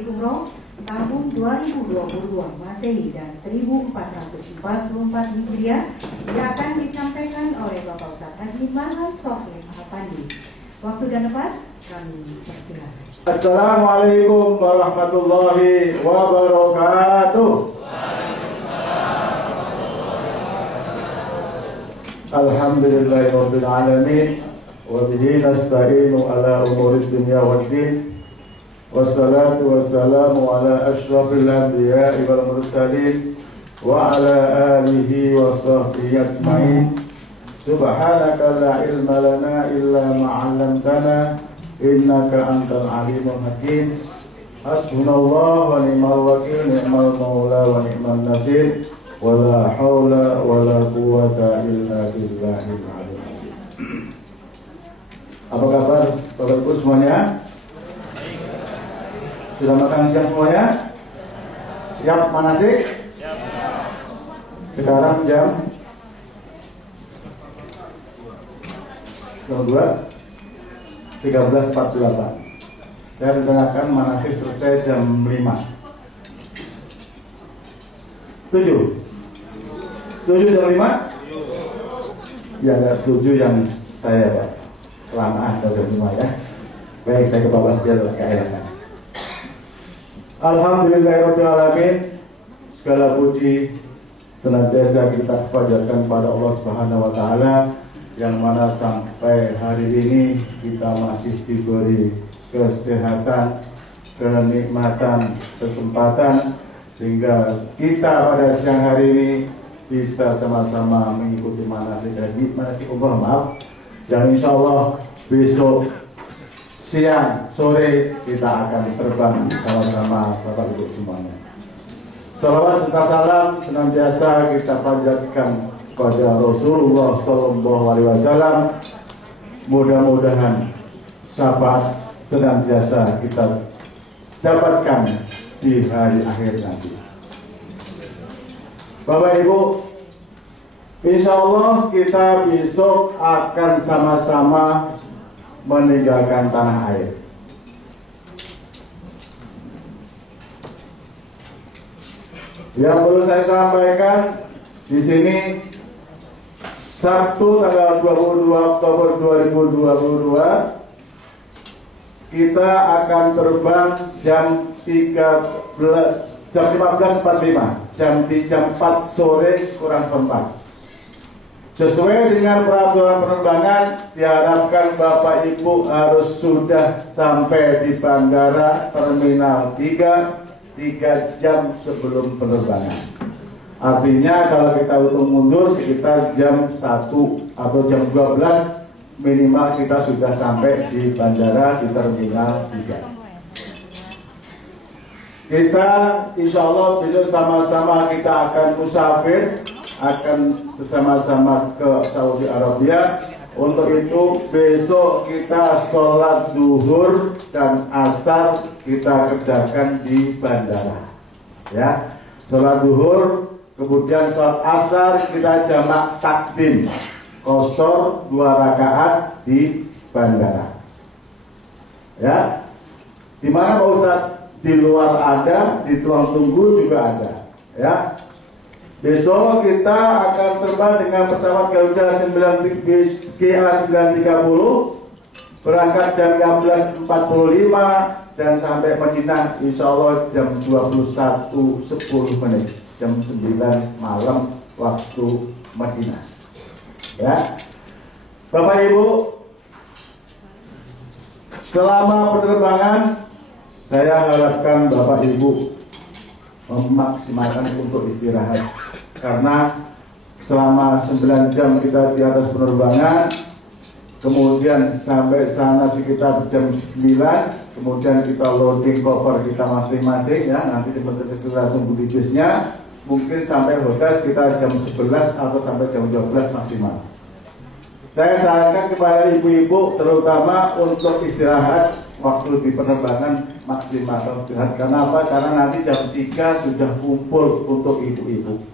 Haji Umroh tahun 2022 Masehi dan 1444 Hijriah yang akan disampaikan oleh Bapak Ustadz Haji Mahan Sofyan Apandi. Waktu dan tempat kami persilakan. Assalamualaikum warahmatullahi wabarakatuh. Alhamdulillahirabbil alamin wa bihi nasta'inu ala umurid dunya waddin. Wassalatu wassalamu ala asyrafil anbiya'i wal mursalin wa ala alihi wa sahbihi ajma'in. Subhanaka la ilma lana illa ma 'allamtana innaka antal alimul hakim. Hasbunallah wa ni'mal wakil, ni'mal maula wa ni'man nasir. Wala haula wala quwwata illa billahil aliyyil azim. Apa kabar Bapak Ibu semuanya? Sudah makan siang semuanya? Siap manasik? Sekarang jam 13.48. Saya rencanakan manasik selesai jam 5. Setuju? Setuju jam 5? Ya, ada setuju yang saya Pak lama atau jam 5 ya. Baik, saya ke bawah biar keenakan. Alhamdulillahirabbil alamin. Segala puji senantiasa kita panjatkan pada Allah Subhanahu wa taala yang mana sampai hari ini kita masih diberi kesehatan, kenikmatan, kesempatan sehingga kita pada siang hari ini bisa sama-sama mengikuti manasik haji, manasik umroh yang insya Allah besok siang sore kita akan terbang sama-sama Bapak Ibu semuanya. Salawat serta salam senantiasa kita panjatkan kepada Rasulullah Sallallahu Alaihi Wasallam. Mudah-mudahan syafaat senantiasa kita dapatkan di hari akhir nanti. Bapak Ibu, insya Allah kita besok akan sama-sama meninggalkan tanah air. Yang perlu saya sampaikan di sini, Sabtu tanggal 22 Oktober 2022 kita akan terbang jam 15.45, jam 4 sore kurang 4. Sesuai dengan peraturan penerbangan, diharapkan Bapak Ibu harus sudah sampai di Bandara Terminal 3 jam sebelum penerbangan. Artinya kalau kita hitung mundur sekitar jam 1 atau jam 12 minimal kita sudah sampai di Bandara di Terminal 3. Kita insya Allah besok sama-sama kita akan musafir, akan bersama-sama ke Saudi Arabia. Untuk itu besok kita sholat zuhur dan asar kita kerjakan di bandara. Ya, sholat zuhur, kemudian sholat asar kita jamak takdim, qashar 2 rakaat di bandara. Ya, di mana Pak Ustadz? Di luar ada, di ruang tunggu juga ada. Ya. Besok kita akan terbang dengan pesawat Garuda GA930 berangkat jam 16.45 dan sampai Madinah insya Allah jam 21.10 jam 9 malam waktu Madinah. Ya, Bapak Ibu, selama penerbangan saya harapkan Bapak Ibu memaksimalkan untuk istirahat, karena selama 9 jam kita di atas penerbangan, kemudian sampai sana sekitar jam 9, kemudian kita loading koper kita masing-masing ya, nanti sebentar kita tunggu di busnya, mungkin sampai hotel sekitar jam 11 atau sampai jam 12 maksimal. Saya sarankan kepada ibu-ibu terutama untuk istirahat waktu di penerbangan maksimal istirahat. Karena apa? Karena nanti jam 3 sudah kumpul untuk ibu-ibu.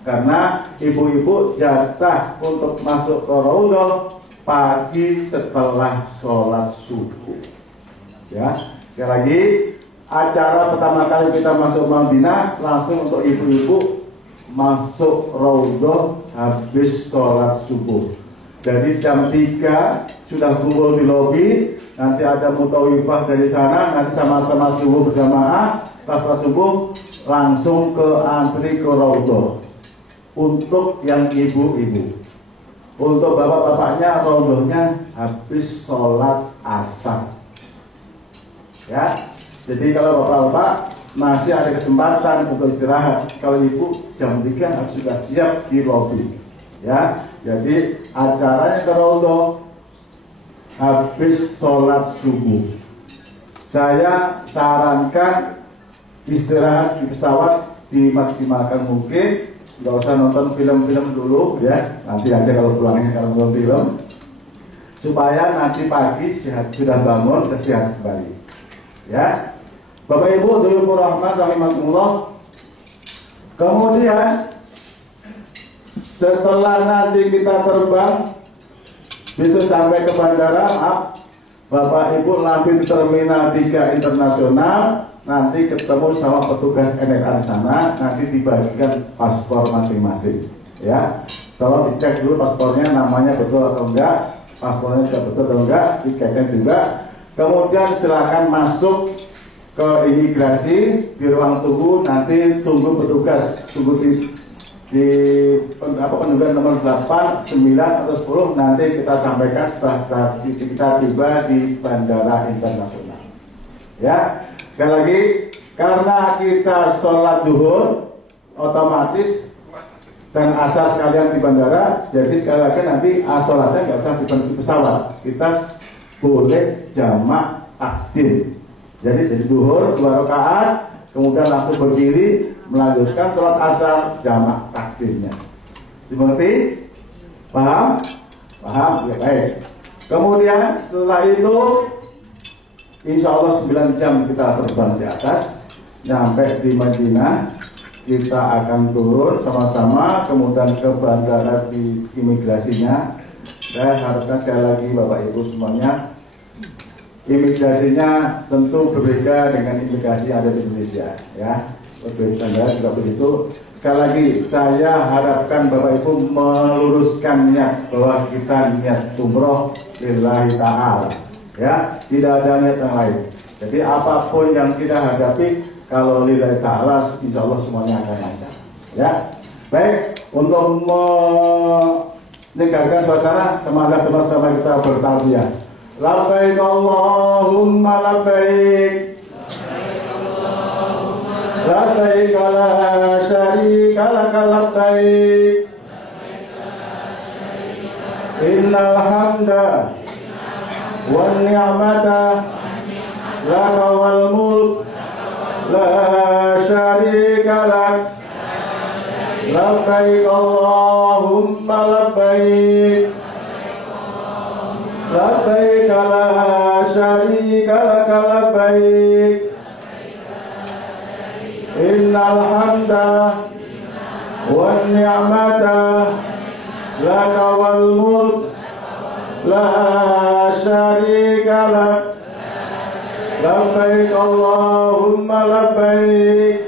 Karena ibu-ibu jatah untuk masuk ke Raudhah pagi setelah sholat subuh. Ya, sekali lagi acara pertama kali kita masuk Madinah langsung untuk ibu-ibu masuk raudhah habis sholat subuh. Jadi jam 3 sudah kumpul di lobi, nanti ada mutawifah dari sana, nanti sama-sama subuh berjamaah, setelah subuh langsung ke antri ke raudhah. Untuk yang ibu-ibu, untuk bapak-bapaknya raudhahnya habis sholat asar. Ya, jadi kalau bapak-bapak masih ada kesempatan untuk istirahat, kalau ibu jam 3 harus sudah siap di lobi. Ya, jadi acaranya ke raudhah habis sholat subuh. Saya sarankan istirahat di pesawat dimaksimalkan mungkin, nggak usah nonton film-film dulu ya, nanti aja kalau pulangnya kalau nonton film, supaya nanti pagi sehat, sudah bangun dan sehat kembali. Ya, Bapak Ibu, Dulur Rahmat rahimakumullah. Kemudian setelah nanti kita terbang besok sampai ke bandara, Bapak Ibu nanti di Terminal 3 Internasional, nanti ketemu sama petugas NRA di sana, nanti dibagikan paspor masing-masing. Ya, tolong dicek dulu paspornya namanya betul atau enggak, paspornya juga betul atau enggak, tiketnya juga. Kemudian silakan masuk ke imigrasi di ruang tunggu, nanti tunggu petugas, tunggu di penungguan nomor 8, 9 atau 10 nanti kita sampaikan setelah kita tiba di bandara internasional. Ya, sekali lagi karena kita sholat zuhur otomatis dan asar sekalian di bandara, jadi sekali lagi nanti sholatnya nggak usah di pesawat, kita boleh jamak takdim. Jadi zuhur 2 rakaat, kemudian langsung berdiri melanjutkan sholat asar jamak takdirnya. Dimengerti? Paham? Paham? Ya baik. Kemudian setelah itu insya Allah 9 jam kita terbang di atas, nyampe di Madinah, kita akan turun sama-sama, kemudian ke bandara di imigrasinya. Saya harapkan sekali lagi Bapak Ibu semuanya, imigrasinya tentu berbeda dengan imigrasi yang ada di Indonesia, ya. Berbeda juga begitu. Sekali lagi saya harapkan Bapak Ibu meluruskan niat bahwa kita niat umroh lillahi ta'ala, ya, tidak ada niat yang lain. Jadi apapun yang kita hadapi, kalau lillahi ta'ala insya Allah semuanya akan lancar, ya. Baik, untuk menyegarkan suasana, semoga sama-sama kita bertarbiyah. Labbaik Allahumma labbaik, labbaik la syarika laka labbaik, innal hamda wan ni'mata laka wal mulk la syarika lak, labbaik Allahumma labbaik, labbaik la syarika laka labbaik, innal hamda wan ni'mata laka wal mulk la syarika lak, labbaik Allahumma labbaik,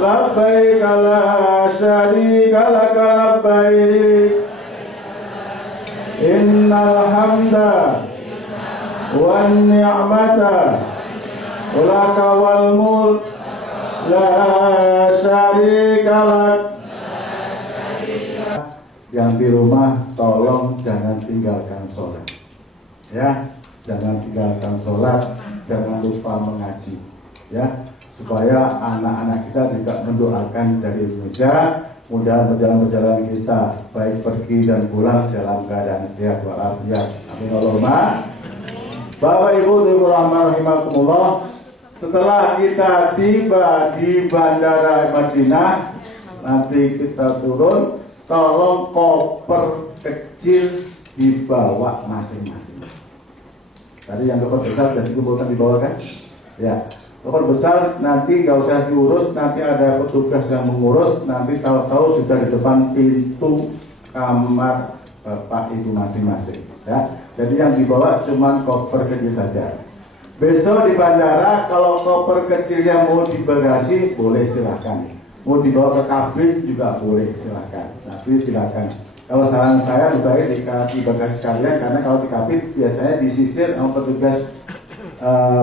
labbaik la syarika laka labbaik, innal hamda wan ni'mata laka wal mulk la syarika lak. Yang di rumah tolong jangan tinggalkan sholat, ya, jangan tinggalkan sholat, jangan lupa mengaji, ya, supaya anak-anak kita juga mendoakan dari Indonesia. Mudah perjalanan kita baik pergi dan pulang dalam keadaan sehat walafiat. Amin Allahumma. Bapak Ibu Dulur Rahmat rahimakumullah, setelah kita tiba di bandara Madinah, nanti kita turun. Tolong koper kecil dibawa masing-masing. Tadi yang koper besar sudah dikumpulkan di bawah kan? Ya. Koper besar nanti nggak usah diurus, nanti ada petugas yang mengurus, nanti tahu-tahu sudah di depan pintu kamar Bapak Ibu masing-masing. Ya. Jadi yang dibawa cuma koper kecil saja. Besok di bandara kalau koper kecilnya mau di bagasi boleh silahkan, mau dibawa ke kabin juga boleh silahkan. Tapi silahkan. Kalau saran saya lebih baik di bagasi sekalian, karena kalau di kabin biasanya disisir sama petugas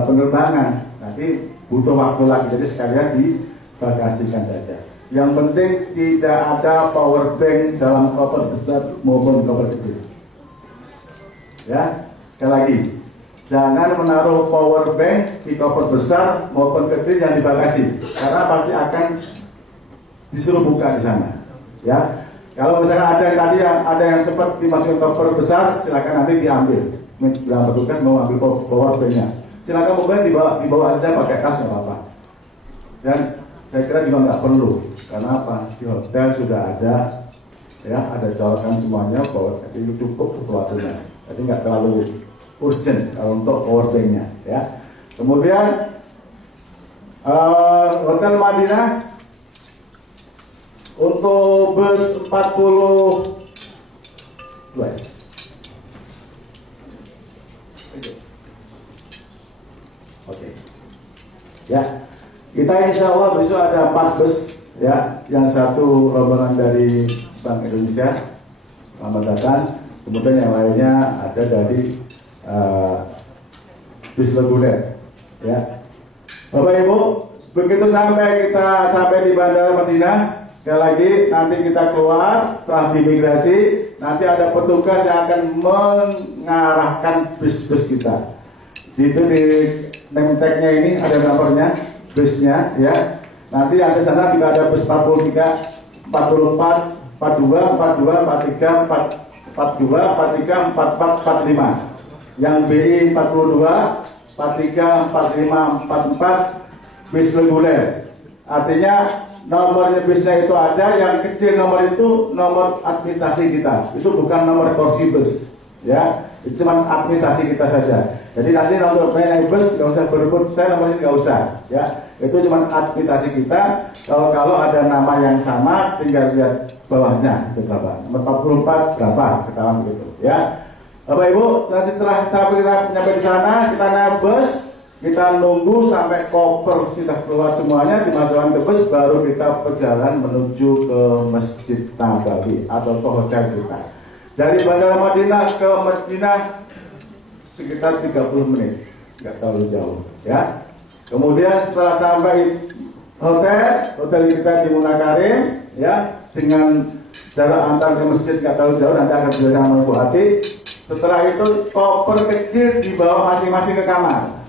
penerbangan. Nanti butuh waktu lagi, jadi sekalian dibagasikan saja. Yang penting tidak ada power bank dalam koper besar maupun koper kecil. Ya, sekali lagi, jangan menaruh power bank di koper besar maupun kecil yang di bagasi, karena pasti akan disuruh buka di sana. Ya, kalau misalnya ada yang sempat dimasukin koper besar, silakan nanti diambil. Bilang petugas mau ambil power banknya, silakan mobilnya dibawa aja pakai tas nggak apa-apa. Dan saya kira juga nggak perlu, karena apa? Di hotel sudah ada, ya, ada colokan semuanya, bahwa itu cukup waktunya. Jadi nggak terlalu urgent kalau untuk power banknya, ya. Kemudian Hotel Madinah untuk bus 42. Oke. Ya, kita insya Allah besok ada 4 bus, ya. Yang satu rombongan dari Bank Indonesia, selamat datang. Kemudian yang lainnya ada dari bis reguler, ya. Bapak Ibu, begitu kita sampai di Bandara Madinah, sekali lagi nanti kita keluar setelah imigrasi, nanti ada petugas yang akan mengarahkan bus-bus kita. Itu di name tag-nya ini ada nomornya, busnya, ya. Nanti ada sana juga ada bus 43, 44, 42, 42, 43, 42, 43, 44, 45. Yang BI 42, 43, 45, 44 bis reguler. Artinya nomornya bisnya itu ada, yang kecil nomor itu nomor administrasi kita. Itu bukan nomor kursi bus, ya. Itu cuma administrasi kita saja. Jadi nanti nomor naik bus nggak usah berebut, saya nomornya nggak usah, ya. Itu cuma administrasi kita. Kalau ada nama yang sama, tinggal lihat bawahnya itu berapa. Nomor 44 berapa, ketahuan begitu, ya. Bapak Ibu, nanti setelah kita nyampe di sana, kita naik bus, kita nunggu sampai koper sudah keluar semuanya, dimasukkan ke bus, baru kita berjalan menuju ke Masjid Nabawi atau ke hotel kita. Dari Bandara Madinah ke Madinah sekitar 30 menit, nggak terlalu jauh, ya. Kemudian setelah sampai hotel kita di Munakarim, ya, dengan jarak antar ke masjid nggak terlalu jauh, nanti akan berjalan sama Ibu Hati. Setelah itu koper kecil dibawa masing-masing ke kamar,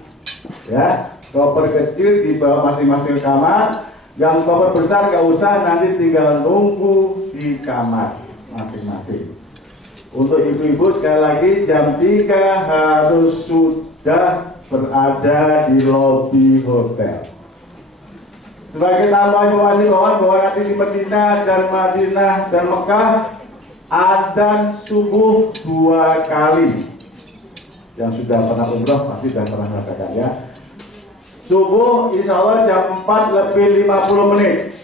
ya. Koper kecil dibawa masing-masing ke kamar. Yang koper besar nggak usah, nanti tinggal nunggu di kamar masing-masing. Untuk ibu-ibu sekali lagi jam 3 harus sudah berada di lobi hotel. Sebagai tambahan informasi bahwa nanti di Madinah dan Mekah adzan subuh 2 kali. Yang sudah pernah umrah pasti sudah pernah merasakan, ya. Subuh insya Allah jam 4 lebih 50 menit.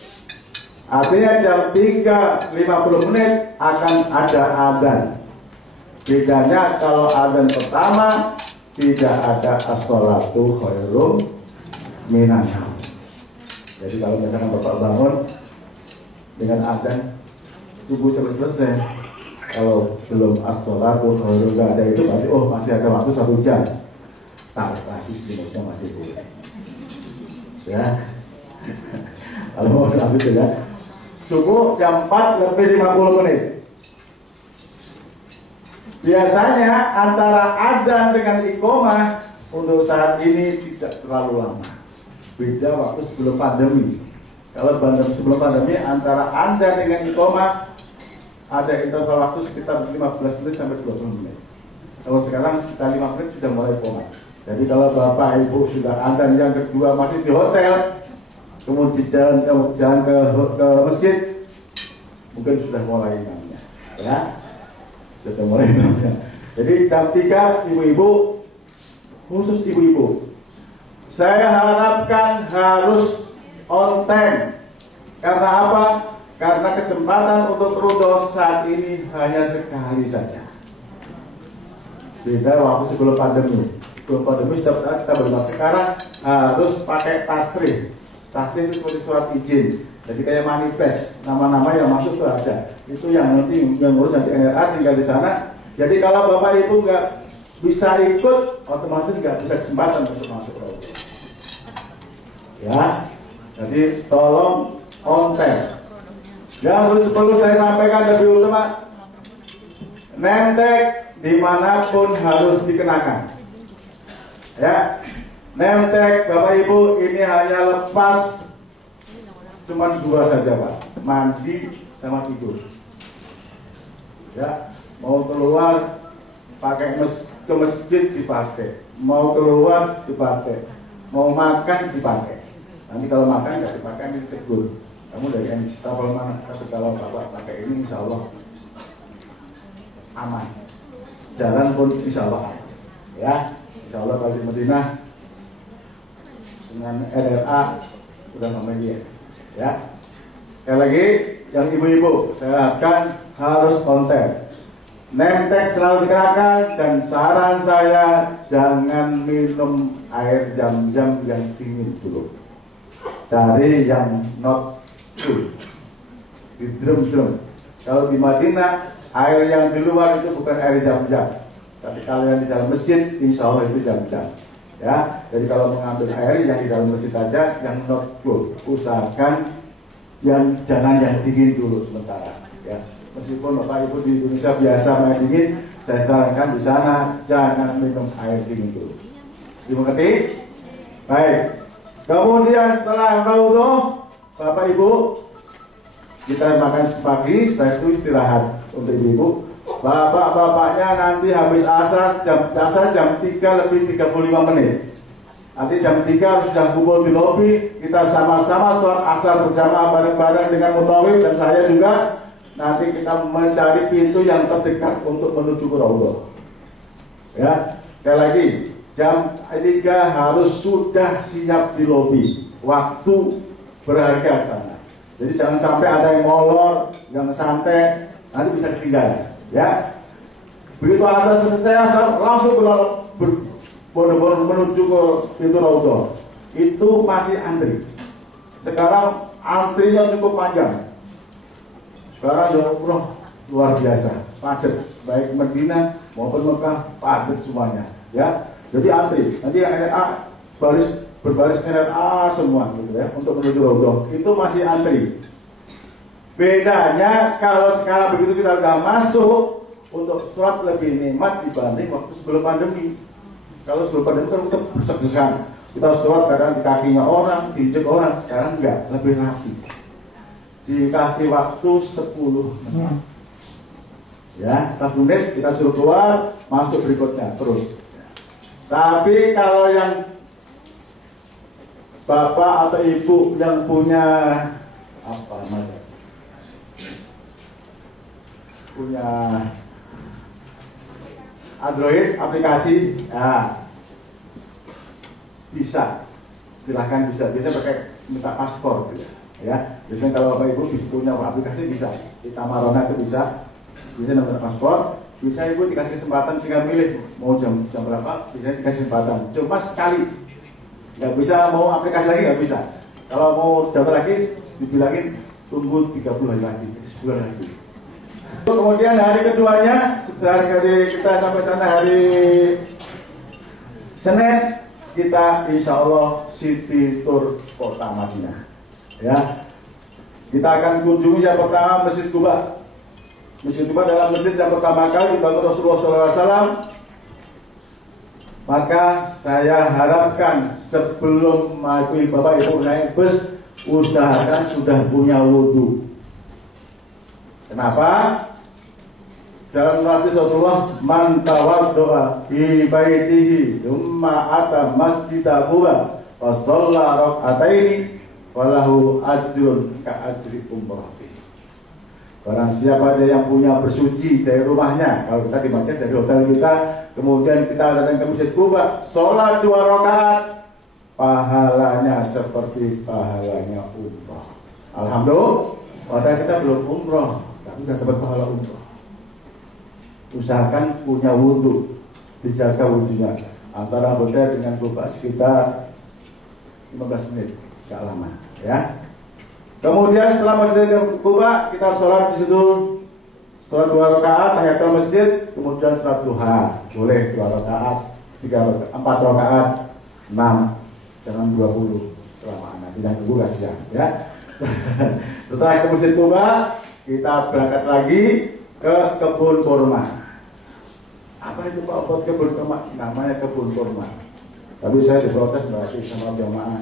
Artinya jam 3.50 menit akan ada adzan. Bedanya kalau adzan pertama tidak ada as-sholatu khairum minan naum. Jadi kalau misalkan Bapak bangun dengan adzan subuh selesai, kalau belum as-sholatu khairum nggak ada itu berarti masih ada waktu 1 jam. Tarik lagi selimutnya masih boleh, ya. Kalau mau sampai itu, ya. Subuh jam 4 lebih 50 menit. Biasanya antara adzan dengan iqomah untuk saat ini tidak terlalu lama. Beda waktu sebelum pandemi. Kalau sebelum pandemi antara adzan dengan iqomah ada interval waktu sekitar 15 menit sampai 20 menit. Kalau sekarang sekitar 5 menit sudah mulai iqomah. Jadi kalau Bapak Ibu sudah adzan yang kedua masih di hotel, kemudian jalan ke masjid, mungkin sudah mulai namanya, ya. Sudah mulai namanya. Jadi jam 3 ibu-ibu, khusus ibu-ibu, saya harapkan harus on time. Karena apa? Karena kesempatan untuk rudol saat ini hanya sekali saja. Beda waktu sebelum pandemi. sebelum pandemi sudah kita berbuat. Sekarang harus pakai tasrih. Tasrih itu seperti surat izin. Jadi kayak manifest, nama-nama yang masuk itu ada. Itu yang nanti yang ngurus nanti NRA tinggal di sana. Jadi kalau Bapak Ibu nggak bisa ikut, otomatis nggak bisa kesempatan untuk masuk Raudah. Ya, jadi tolong konten. Yang perlu saya sampaikan lebih utama, name tag dimanapun harus dikenakan. Ya, name tag Bapak Ibu ini hanya lepas cuma 2 saja Pak, mandi sama tidur. Ya, mau keluar pakai ke masjid dipakai, mau keluar dipakai, mau makan dipakai. Nanti kalau makan nggak dipakai ditegur. Kamu dari travel mana? Tapi kalau Bapak pakai ini insya Allah aman. Jalan pun insya Allah aman. Ya, insya Allah kalau di Madinah dengan RRA sudah memilih. Ya. Sekali lagi, yang ibu-ibu saya harapkan harus konten. Name tag selalu dikenakan dan saran saya jangan minum air jam-jam yang dingin dulu. Cari yang not cool. Di drum-drum. Kalau di Madinah air yang di luar itu bukan air jam-jam. Tapi kalau yang di dalam masjid insya Allah itu jam-jam. Ya, jadi kalau mengambil air yang di dalam masjid aja yang not cool. Usahakan jangan yang dingin dulu sementara. Ya. Meskipun Bapak Ibu di Indonesia biasa main dingin, saya sarankan di sana jangan minum air dingin dulu. Dimengerti? Baik. Kemudian setelah Raudah, Bapak Ibu kita makan pagi, setelah itu istirahat untuk ibu-ibu. Bapak-bapaknya nanti habis asar jam 3:35. Nanti jam 3 harus sudah kumpul di lobi. Kita sama-sama sholat asar berjamaah bareng-bareng dengan mutawif dan saya juga. Nanti kita mencari pintu yang terdekat untuk menuju ke Raudah. Ya, sekali lagi jam 3 harus sudah siap di lobi. Waktu berharga sana. Jadi jangan sampai ada yang molor, yang santai, nanti bisa ketinggalan. Ya, begitu asar selesai langsung berbondong-bondong menuju ke pintu Raudah. Itu masih antri. Sekarang antrinya cukup panjang. Sekarang ya umroh luar biasa, padat, baik Madinah maupun Mekah padat semuanya. Ya, jadi antri. Nanti yang NRA berbaris NRA semua, gitu ya, untuk menuju Raudah. Itu masih antri. Bedanya kalau sekarang begitu kita sudah masuk, untuk sholat lebih nikmat dibanding waktu sebelum pandemi. Kalau sebelum pandemi kan kita bersedesan, kita sholat kadang di kakinya orang, diinjek orang. Sekarang enggak, lebih rapi. Dikasih waktu 10 menit. Ya, 1 menit kita suruh keluar, masuk berikutnya terus. Tapi kalau yang bapak atau ibu yang punya apa namanya? Punya Android aplikasi, ya, bisa, silahkan bisa. Biasanya pakai minta paspor, gitu. Ya. Biasanya kalau bapak ibu punya aplikasi bisa, di Tamarona itu bisa. Biasanya minta paspor, bisa ibu dikasih kesempatan tinggal milih mau jam berapa, biasanya dikasih kesempatan. Cuma sekali, nggak bisa mau aplikasi lagi nggak bisa. Kalau mau daftar lagi, dibilangin tunggu 30 hari lagi, sebulan lagi. Kemudian hari keduanya, setelah kita sampai sana hari Senin, kita insya Allah city tour kota Madinah. Ya, kita akan kunjungi yang pertama Masjid Quba. Masjid Quba adalah masjid yang pertama kali dibangun Rasulullah SAW. Maka saya harapkan sebelum bapak ibu naik bus, usahakan sudah punya wudhu. Kenapa? Dalam hadis Rasulullah, man tawaddoa fi baitihi summa ata masjid Quba fa shalla rak'ataini walahu ajrun ka ajri umrati. Barang siapa ada yang punya bersuci dari rumahnya, kalau kita dimakan dari hotel kita, kemudian kita datang ke Masjid Quba, sholat 2 rakaat, pahalanya seperti pahalanya umrah. Alhamdulillah, padahal kita belum umrah, tapi sudah dapat pahala umrah. Usahakan punya wudhu, dijaga wudhunya. antara hotel dengan Kuba sekitar 15 menit, gak lama ya. Kemudian setelah masjid Kuba kita sholat di situ, sholat 2 rakaat tahiyatul masjid, kemudian sholat duha, boleh 2 rakaat, 4 rakaat, 6, jangan 20 kelamaan, nanti yang tunggu kasihan ya. Setelah ke masjid Kuba kita berangkat lagi ke kebun kurma. Apa itu Pak buat kebun kurma? Namanya kebun kurma. Tapi saya diprotes berarti sama jamaah.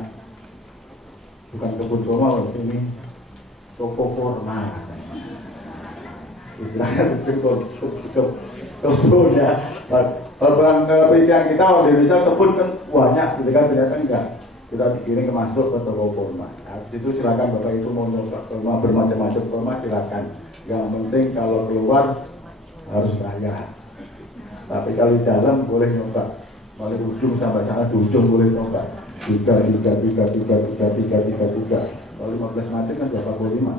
Bukan kebun kurma, ini toko kurma. Istilahnya kebun ya. Kalau pikiran kita di Indonesia kebun kan banyak, gitu kan, ternyata enggak. Kita dikirim masuk ke toko kurma. Nah, di situ silakan Bapak Ibu mau nyoba kurma bermacam-macam kurma silakan. Yang penting kalau keluar harus bayar. Tapi kalau di dalam boleh nyoba. Mulai ujung sampai sana di ujung boleh nyoba. 3. Kalau 15 macam kan 25.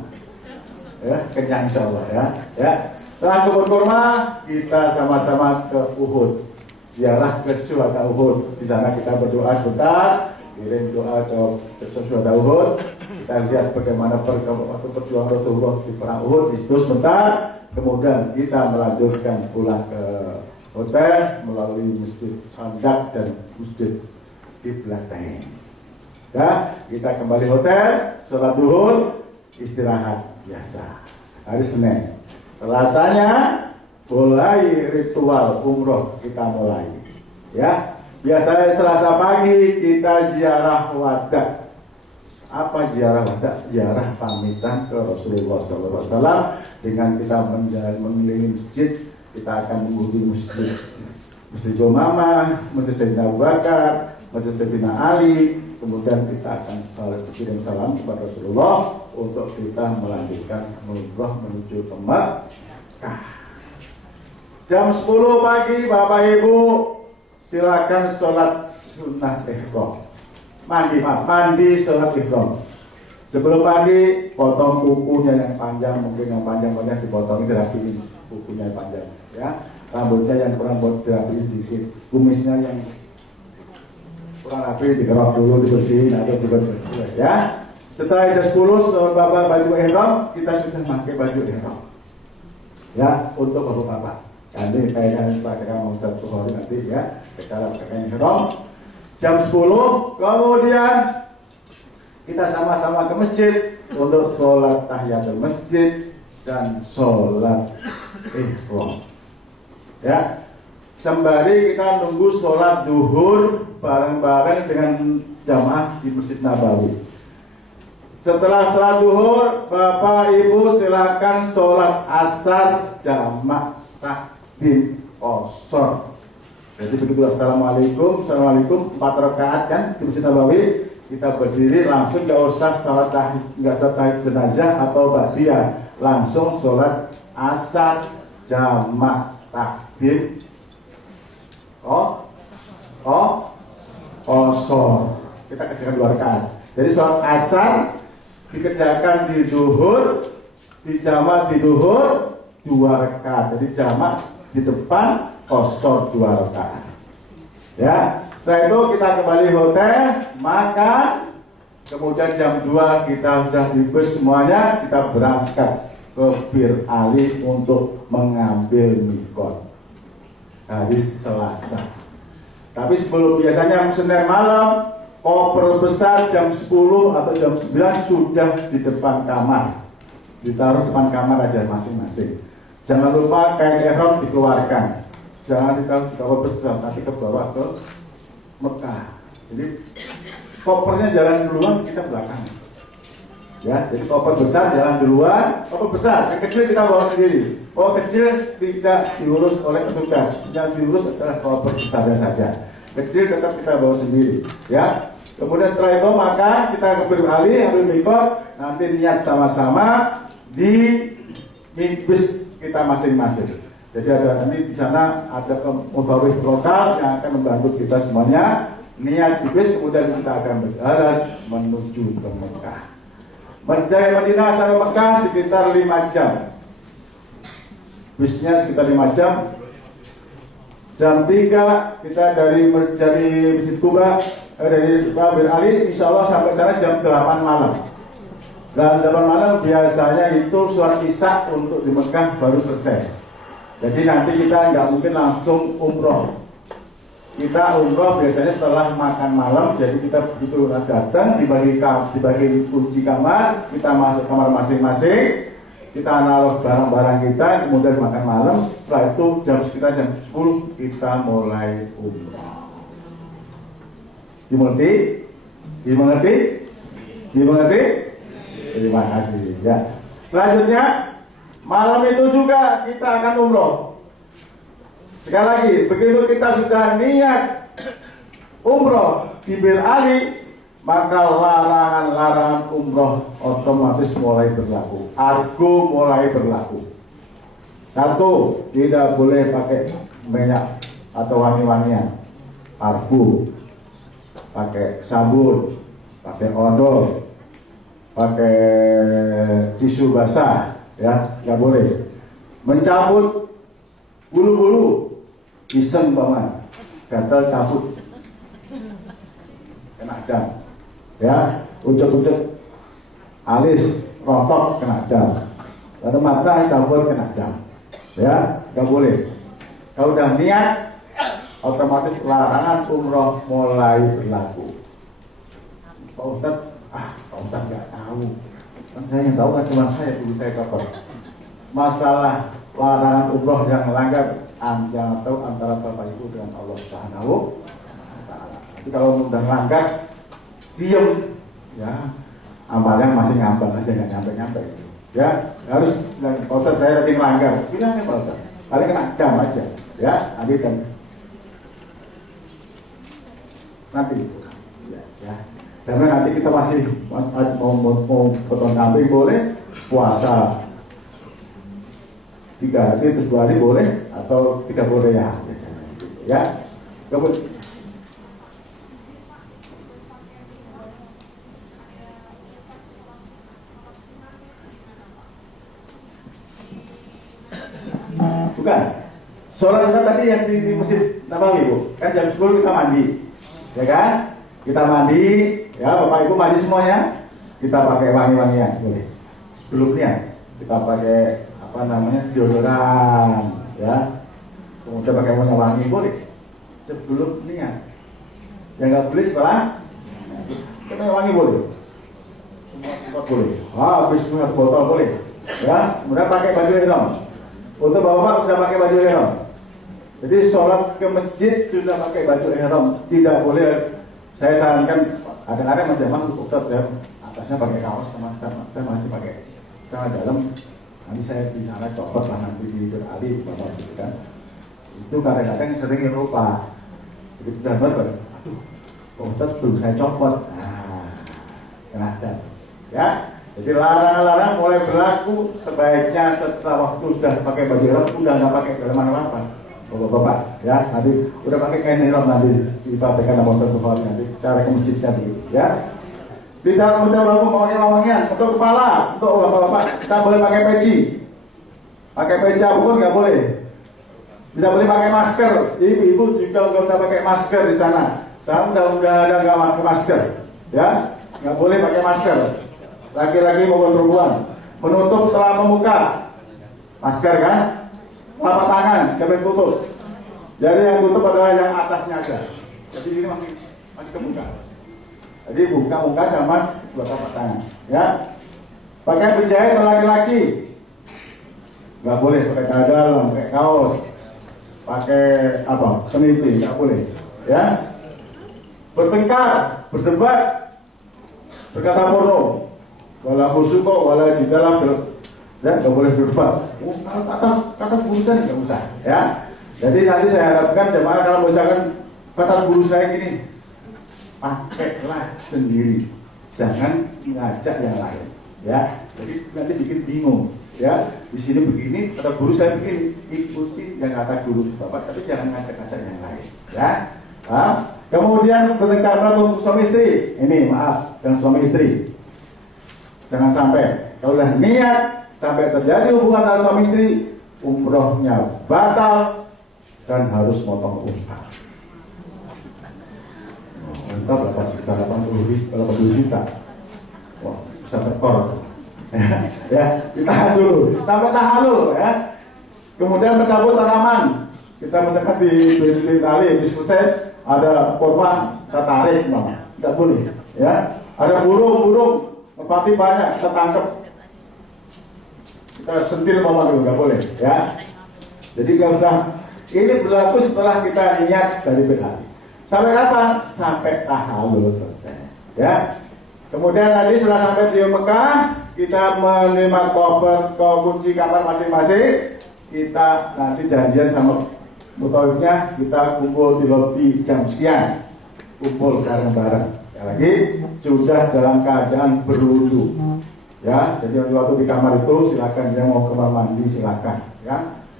Ya, kenyang insyaallah ya. Ya. Setelah kebun kurma kita sama-sama ke Uhud. Ziarah ke Syuhada Uhud. Di sana kita berdoa sebentar. Kirim doa ke Syuhada Uhud. Kita lihat bagaimana perjuangan Rasulullah di perang Uhud di situ sebentar. Kemudian kita melanjutkan pulang ke hotel melalui Masjid Khandaq dan Masjid Qiblatain. Ya, kita kembali hotel, sholat zuhur, istirahat biasa. Hari Senin. Selasanya mulai ritual umroh kita mulai. Ya. Biasanya Selasa pagi kita ziarah wada. Apa ziarah wada? Ziarah pamitan ke Rasulullah SAW. Dengan kita mengelilingi masjid, kita akan mengunjungi Masjid Umamah, Masjid Sayyidina Abu Bakar, Masjid Sayyidina Ali. Kemudian kita akan kirim salam kepada Rasulullah untuk kita melanjutkan umroh menuju ke Makkah. Jam 10 pagi Bapak Ibu silakan sholat sunnah ihram. Mandi sholat ihram. Sebelum mandi potong kukunya yang panjang, mungkin yang panjang dipotong dirapiin kukunya yang panjang, ya. Rambutnya yang kurang dirapiin sedikit, kumisnya yang kurang rapi dikerok dulu, dibersihin atau dibersihkan, ya. Setelah itu 10 Bapak baju ihram, kita sudah pakai baju ihram, ya, untuk Bapak. Nanti kayaknya pakai mau tertuhori nanti ya, sekarang pakai ihram. Jam 10 kemudian kita sama-sama ke masjid untuk sholat tahiyatul masjid dan sholat ihram. Ya, sembari kita nunggu sholat duhur bareng-bareng dengan jamaah di Masjid Nabawi. Setelah duhur, Bapak Ibu silakan sholat asar jamak takdim qashar. Jadi begitu assalamualaikum 4 rakaat kan di Masjid Nabawi, kita berdiri langsung, nggak usah salat tahiyat jenazah atau ba'diyah, langsung sholat asar jamak takdim qashar. Kita kerjakan 2 rakaat. Jadi sholat asar dikerjakan di duhur, di jamak di duhur 2 rakaat. Jadi jamak di depan, qashar 2 rakaat. Ya, setelah itu kita kembali hotel, makan, kemudian jam 2 kita sudah di bus semuanya, kita berangkat ke Bir Ali untuk mengambil mikot hari Selasa. Tapi sebelum biasanya Senin malam, koper besar jam 10 atau jam 9 sudah di depan kamar, ditaruh depan kamar aja masing-masing. Jangan lupa kain ihram dikeluarkan. Jangan ditaruh di koper besar, nanti ke bawah ke Mekah. Jadi kopernya jalan duluan, kita belakang. Ya, jadi koper besar jalan duluan, koper besar, yang kecil kita bawa sendiri. Koper kecil tidak diurus oleh petugas, yang diurus adalah koper besarnya saja. Kecil tetap kita bawa sendiri. Ya. Kemudian setelah itu maka kita ke Bir Ali, ambil mikot, nanti niat sama-sama di bis kita masing-masing. Jadi ada nanti di sana ada mubawih lokal yang akan membantu kita semuanya. Niat di bis, kemudian kita akan berjalan menuju ke Mekah. Dari Madinah sampai Mekah sekitar 5 jam. Bisnya sekitar 5 jam. jam 3 kita dari Masjid Kuba, dari Babir Ali, insya Allah sampai sana jam 8 malam. Dan 8 malam biasanya itu sholat isya untuk di Mekah baru selesai. Jadi nanti kita nggak mungkin langsung umroh. Kita umroh biasanya setelah makan malam. Jadi kita begitu datang, dibagi kunci kamar, kita masuk kamar masing-masing, kita naruh barang-barang kita, kemudian makan malam. Setelah itu jam 10 kita mulai umroh. Dimengerti? Dimengerti? Dimengerti? Terima kasih ya. Selanjutnya malam itu juga kita akan umroh. Sekali lagi, begitu kita sudah niat umroh di Bir Ali, maka larangan-larangan umroh otomatis mulai berlaku. Argo mulai berlaku. Satu, tidak boleh pakai minyak atau wangi-wangian, parfum, pakai sabun, pakai odol, pakai tisu basah, ya, nggak boleh. Mencabut bulu-bulu, iseng paman, gatal cabut, kena dam, ya, ucap-ucap, alis rotok kena dam, lalu mata cabut kena dam, ya, nggak boleh. Kalau udah niat, otomatis larangan umroh mulai berlaku. Pak Ustadz, Pak Ustadz nggak tahu, kan saya yang tahu kan cuma saya, dulu saya kabar. Masalah larangan umroh yang melanggar jangan tahu antara Bapak Ibu dengan Allah Subhanahu wa Ta'ala. Jadi kalau udah melanggar, diam, ya, amalnya masih ngambang aja, nggak nyampe-nyampe, ya. Harus bilang, Pak Ustadz saya tadi melanggar, bilangnya Pak Ustadz, paling kena jam aja, ya, nanti dan nanti, ya. Karena nanti kita masih mau potong kambing boleh, puasa 3 hari terus 2 hari boleh, atau 3 boleh ya biasanya, ya. Kemudian bukan sholat tadi yang di Masjid Nabawi, Bu, kan jam 10 kita mandi, ya kan? Kita mandi, ya, Bapak Ibu mandi semuanya. Kita pakai wangi-wangian boleh. Sebelumnya kita pakai apa namanya, deodoran, ya. Kemudian pakai minyak wangi boleh. Sebelum niat. Yang nggak boleh setelah kita wangi boleh. Semua boleh. Habis minyak botol boleh. Ya. Kemudian pakai baju ihram. Untuk bapak-bapak sudah pakai baju ihram. Jadi sholat ke masjid sudah pakai baju ihram, tidak boleh. Saya sarankan kadang-kadang menjamah untuk Ustaz, saya atasnya pakai kaos, sama saya masih pakai celana dalam. Nanti saya di sana copot lah nanti di Bir Ali, Bapak gitu kan. Itu kadang-kadang sering lupa. Jadi sudah betul. Aduh, Pak Ustaz belum saya copot. Nah, kena dan, ya. Jadi larangan-larangan mulai berlaku sebaiknya setelah waktu sudah pakai baju ihram, udah nggak pakai dalaman apa. Bapak-bapak, ya, nanti udah pakai kain ihram nanti dipakai nama Ustaz nanti cara ke masjidnya dulu, ya. Tidak berlaku wangi-wangian untuk kepala, untuk bapak-bapak kita boleh pakai peci, pakai peci pun nggak boleh. Tidak boleh pakai masker, ibu-ibu juga nggak usah pakai masker di sana. Saya udah ada nggak pakai masker, ya, nggak boleh pakai masker. Laki-laki maupun perempuan menutup telapak muka, masker kan. Telapak tangan, jangan tutup. Jadi yang tutup adalah yang atasnya aja. Jadi ini masih ke muka. Jadi buka muka sama dua telapak tangan. Ya. Pakai penjahit laki-laki, nggak boleh pakai cadar, pakai kaos, pakai apa? Peniti, nggak boleh. Ya. Bertengkar, berdebat, berkata porno, wala musuko, wala jidalah. Ya, nggak boleh berdebat. Kata guru saya nggak usah, ya. Jadi nanti saya harapkan jemaah kalau misalkan kata guru saya gini, pakailah sendiri, jangan ngajak yang lain, ya. Jadi nanti bikin bingung, ya. Di sini begini, kata guru saya begini, ikuti yang kata guru bapak, tapi jangan ngajak-ngajak yang lain, ya. Kemudian bertengkar untuk suami istri, ini maaf, dengan suami istri, jangan sampai kalau udah niat sampai terjadi hubungan antara suami istri, umrohnya batal, dan harus motong unta. Unta berapa juta? 80 juta. Wah, bisa tekor. Ya, ditahan dulu sampai tahalul ya. Kemudian mencabut tanaman. Kita misalkan di tali, di selesai ada korban, kita tarik, tidak boleh. Ya, ada burung, merpati banyak, kita tangkap, kita sentil dulu, nggak boleh. Ya, jadi nggak usah. Ini berlaku setelah kita niat dari berhari. Sampai kapan? Sampai tahalul selesai. Ya. Kemudian nanti setelah sampai di Mekah, kita menerima koper, kunci kamar masing-masing. Kita nanti janjian sama mutawifnya, kita kumpul di lobi jam sekian, kumpul bareng-bareng. Ya, lagi sudah dalam keadaan berwudu. Ya, jadi waktu di kamar itu silakan, yang mau kamar mandi silakan, ya,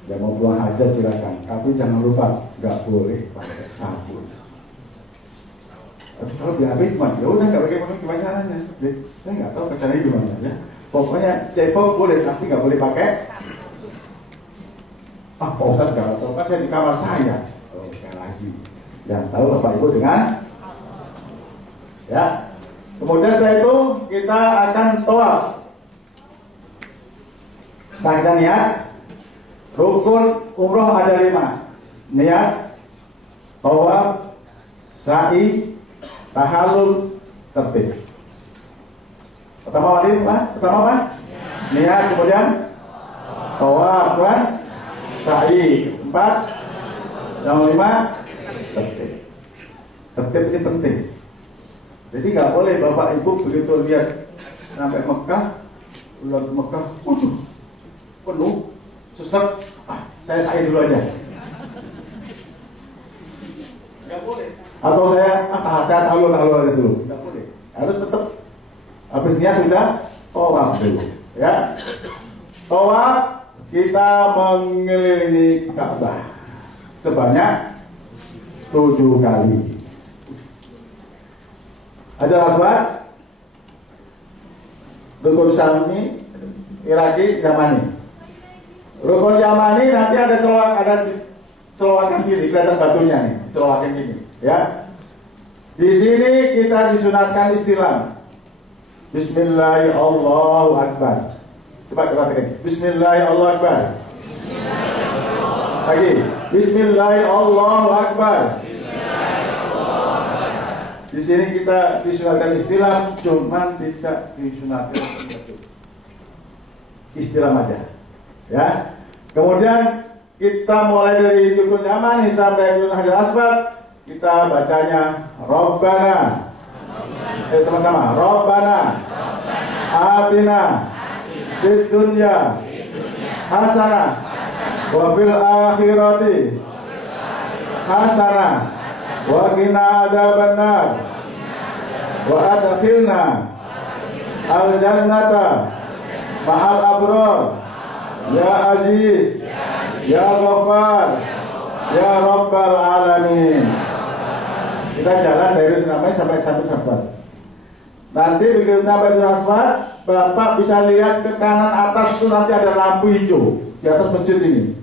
yang mau buang hajat silakan. Tapi jangan lupa nggak boleh pakai sabun. Kalau BAB cuma ya udah nggak pakai gimana caranya? Saya nggak tahu caranya gimana ya. Pokoknya cepok boleh, tapi nggak boleh pakai. Pak Ustadz nggak tahu, kan saya di kamar saya. Oh, sekali lagi, yang tahu Bapak Ibu dengan ya. Kemudian setelah itu kita akan tawaf. Nah, kita niat. Rukun umroh ada 5. Niat, tawaf, sa'i, tahalul, tertib. Pertama apa? Niat, kemudian tawaf, kan? Sa'i, 4, yang 5, tertib. Tertib ini penting. Jadi nggak boleh Bapak Ibu begitu lihat sampai Mekah, ulang Mekah, penuh, sesek, saya sa'i dulu aja. Nggak boleh. Atau saya tahu aja dulu. Nggak boleh. Harus tetap habis niat sudah tawaf dulu. Ya, tawaf. Kita mengelilingi Ka'bah sebanyak 7 kali. Hajar Aswad, Rukun Syami, Iraki, Yamani. Rukun Yamani nanti ada celowakan gini, kelihatan batunya nih, celowakan gini, ya. Di sini kita disunatkan istilam. Bismillahirrahmanirrahim, Allahu Akbar. Coba kita katakan Bismillahirrahmanirrahim. Lagi Bismillahirrahmanirrahim. Di sini kita disunatkan istilah, cuma tidak disunatkan istilah aja. Ya. Kemudian kita mulai dari Rukun Yamani sampai Rukun Hajar Aswad, kita bacanya Rabbana. Sama-sama. Rabbana. Atina fid dunya hasanah wa fil akhirati hasanah wa qina adzabannar wa adkhilna al jannata ma'al abrar ya aziz ya ghaffar ya rabbal alamin. Kita jalan dari namanya sampai sahabat. Nanti begitu sampai di Aswad, Bapak bisa lihat ke kanan atas itu nanti ada lampu hijau di atas masjid ini.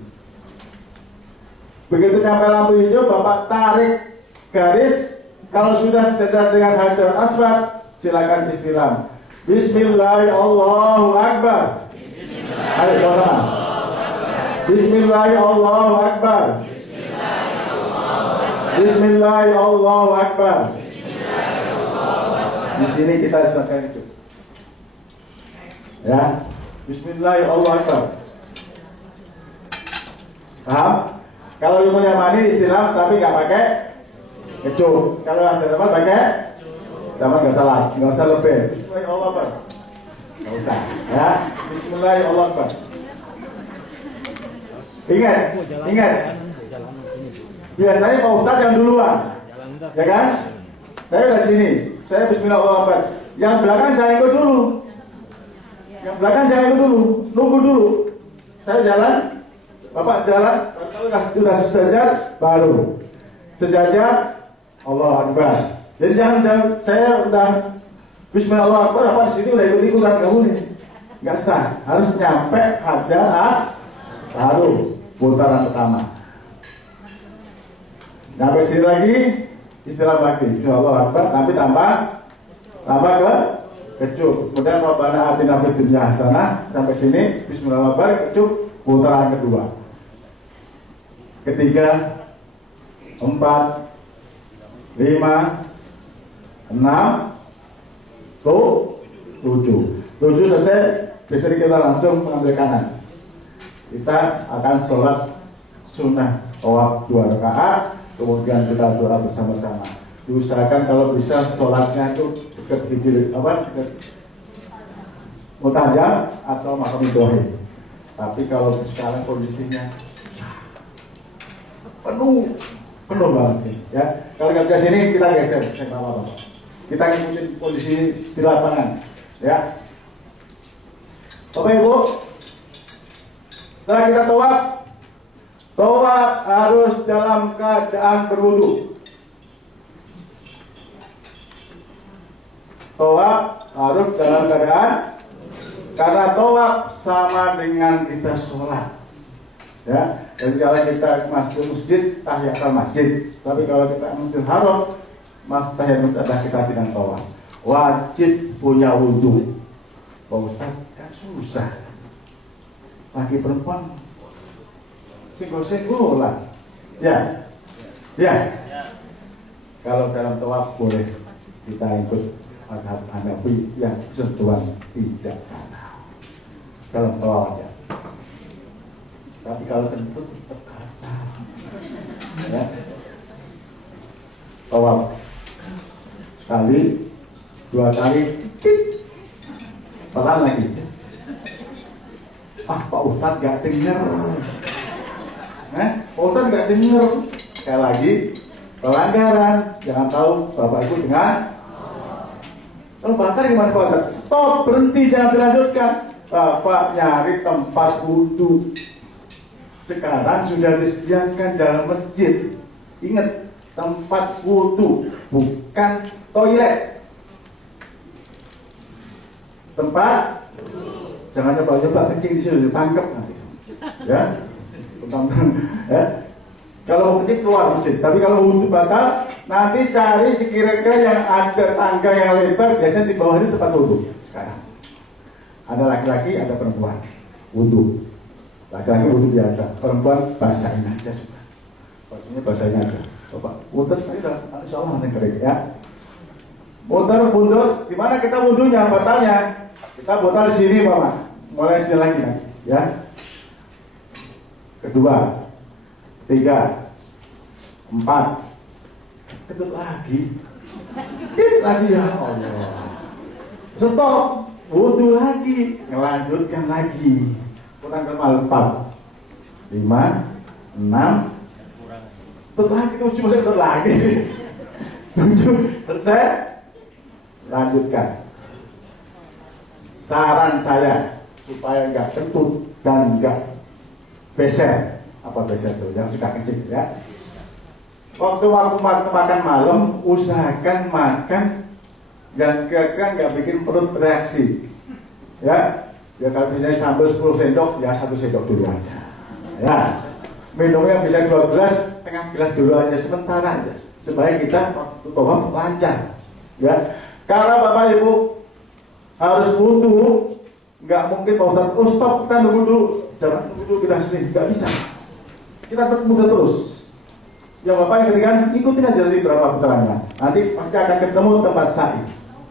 Begitu sampai lampu hijau, Bapak tarik garis. Kalau sudah sejajar dengan Hajar Aswad, silakan istilam. Bismillahirrahmanirrahim. Ayo sama. Bismillahirrahmanirrahim. Bismillahirrahmanirrahim. Di sini kita silakan itu. Ya. Bismillahirrahmanirrahim. Paham? Kalau Rukun Yamani istilah tapi nggak pakai kecup. Kalau ada apa pakai? Sama nggak salah, nggak usah lebih. Bismillahirrahmanirrahim. Nggak usah. Ya. Bismillahirrahmanirrahim. Ingat. Biasanya Pak Ustadz yang duluan, ya kan? Saya udah sini. Saya Bismillahirrahmanirrahim. Yang belakang jangan ikut dulu. Nunggu dulu. Saya jalan, Bapak jalan, sudah sejajar, baru sejajar, Allah Akbar. Jadi jangan saya udah Bismillahirrahmanirrahim, apa di sini udah ikut-ikutan, nggak boleh, nggak sah. Harus nyampe Hajar baru putaran pertama. Sampai sini lagi istilah bagi. Insyaallah Akbar, tapi tambah ke kecup. Kemudian Rabbana atina fid dunya hasanah, sampai sini bismillahirrahmanirrahim, kecup putaran kedua. Ketiga, 4, 5, 6, 7 selesai. Besok kita langsung mengambil kanan. Kita akan sholat sunnah tawaf 2 rakaat, kemudian kita doa bersama-sama. Diusahakan kalau bisa sholatnya itu dekat hijri, dekat mutajam atau makam Ibrahim. Tapi kalau sekarang kondisinya penuh banget sih, ya. Kalau nggak bisa sini kita geser, kita ngikutin kondisi di lapangan, ya. Bapak Ibu, setelah kita tawaf harus dalam keadaan berwudu. Tawaf harus dalam keadaan, karena tawaf sama dengan kita sholat. Ya, jadi kalau kita masuk masjid, tahiyatul masjid. Tapi kalau kita Masjidil Haram, tahiyatul masjid adalah kita dengan tawaf. Wajib punya wudu. Pak Ustaz, kan susah. Laki perempuan singgol-singgolan. Ya. Kalau dalam tawaf boleh kita ikut mazhab Hanafi yang sentuhan tidak kalah. Dalam tawaf ya. Tapi kalau kentut tetap kata. Ya. Tawaf sekali, 2 kali, pelan lagi. Pak Ustadz gak denger. Pak Ustadz gak denger. Sekali lagi, pelanggaran. Jangan tahu Bapak Ibu dengan. Kalau batal gimana Pak Ustadz? Stop, berhenti, jangan dilanjutkan. Bapak nyari tempat wudhu. Sekarang sudah disediakan dalam masjid. Ingat, tempat wudhu, bukan toilet. Tempat. Jangan nyoba kencing di situ, ditangkap nanti. Ya. Ya. Kalau mau kencing keluar masjid. Tapi kalau wudhu batal, nanti cari sekira-kira yang ada tangga yang lebar. Biasanya di bawah itu tempat wudhu. Sekarang ada laki-laki, ada perempuan wudhu. Laki-laki wudhu biasa, perempuan basahin aja sudah. Maksudnya basahin aja. Coba wudhu sekali dah, insya Allah nanti kering ya. Mundur, di mana kita wudhunya, batalnya? Kita batal di sini, Bapak. Mulai sini lagi, ya. Kedua, 3, 4, ketut lagi, ya Allah. Stop, wudhu lagi, ngelanjutkan lagi. Kurang kemal 4, 5, 6, ketut lagi, cuma saya ketut lagi sih. 7, selesai. Lanjutkan. Saran saya supaya nggak kentut dan nggak beser. Apa beser tuh? Yang suka kencing ya. Waktu makan malam, usahakan makan dan kira-kira nggak bikin perut reaksi. Ya kalau misalnya sambal 10 sendok, ya 1 sendok dulu aja. Ya, minumnya bisa 2 gelas, tengah gelas dulu aja sementara aja, supaya kita waktu tawaf lancar. Ya. Karena Bapak Ibu harus wudhu, nggak mungkin Pak Ustadz, stop, kita nunggu dulu, jangan nunggu dulu kita sini, nggak bisa. Kita tetap muda terus. Yang Bapak yang ketiga, ikutin aja dari berapa putarannya. Nanti pasti akan ketemu tempat sa'i.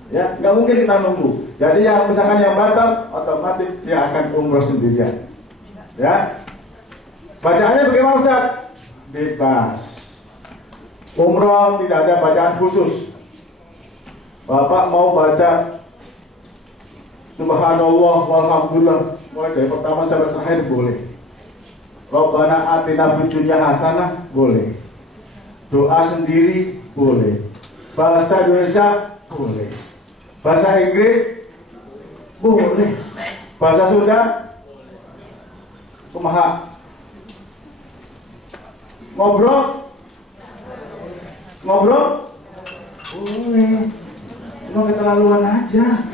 Ya, nggak mungkin kita nunggu. Jadi yang misalkan yang batal, otomatis dia akan umroh sendirian. Ya, bacaannya bagaimana Ustadz? Bebas. Umroh tidak ada bacaan khusus. Bapak mau baca Subhanallah walhamdulillah mulai dari pertama sampai terakhir boleh. Rabbana atina fid dunya hasanah boleh. Doa sendiri boleh. Bahasa Indonesia boleh. Bahasa Inggris boleh. Bahasa Sunda kumaha. Ngobrol boleh. Cuma keterlaluan aja.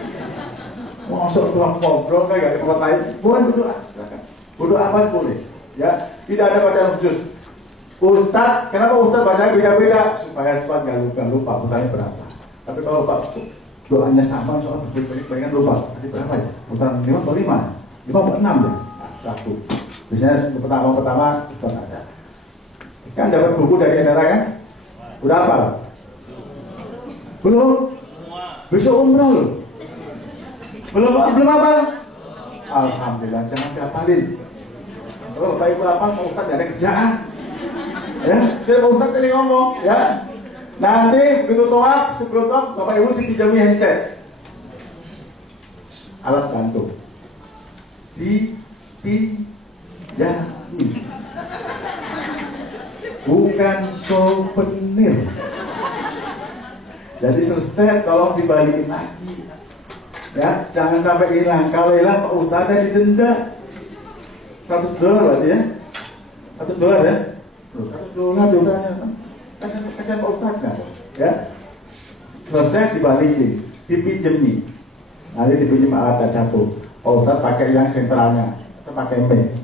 Masuk tuang ngobrol kayak gak ada tempat lain. Boleh berdoa, silakan. Berdoa apa boleh. Ya, tidak ada bacaan khusus. Ustaz, kenapa Ustaz bacanya beda-beda? Supaya nggak lupa putarannya berapa. Tapi kalau Pak doanya sama, soal pengen lupa. Tadi berapa ya? Putaran 5 atau 5? 5 atau 6 ya? Satu. Biasanya pertama Ustaz ada. Kan dapat buku dari saudara kan? Udah apa? Belum? Besok umroh loh. Belum apa? Alhamdulillah, jangan dihafalin. Kalau Bapak Ibu apa, Pak Ustaz ada kerjaan. Ya, saya Pak Ustaz tadi ngomong, ya. Nanti begitu toak, sebelum toak, Bapak Ibu dipinjami handset. Alat bantu. Dipinjami. Bukan souvenir. Jadi selesai, tolong dibalikin lagi. Ya, jangan sampai hilang. Kalau hilang Pak Ustaz didenda $100 berarti ya. $100 ya. $100 dosanya kan. Kasihan Pak Ustaz kan. Ya. Selesai dibalikin, dipinjemi. Nanti dipinjem alat jatuh. Pak Ustaz pakai yang sentralnya, atau pakai mic.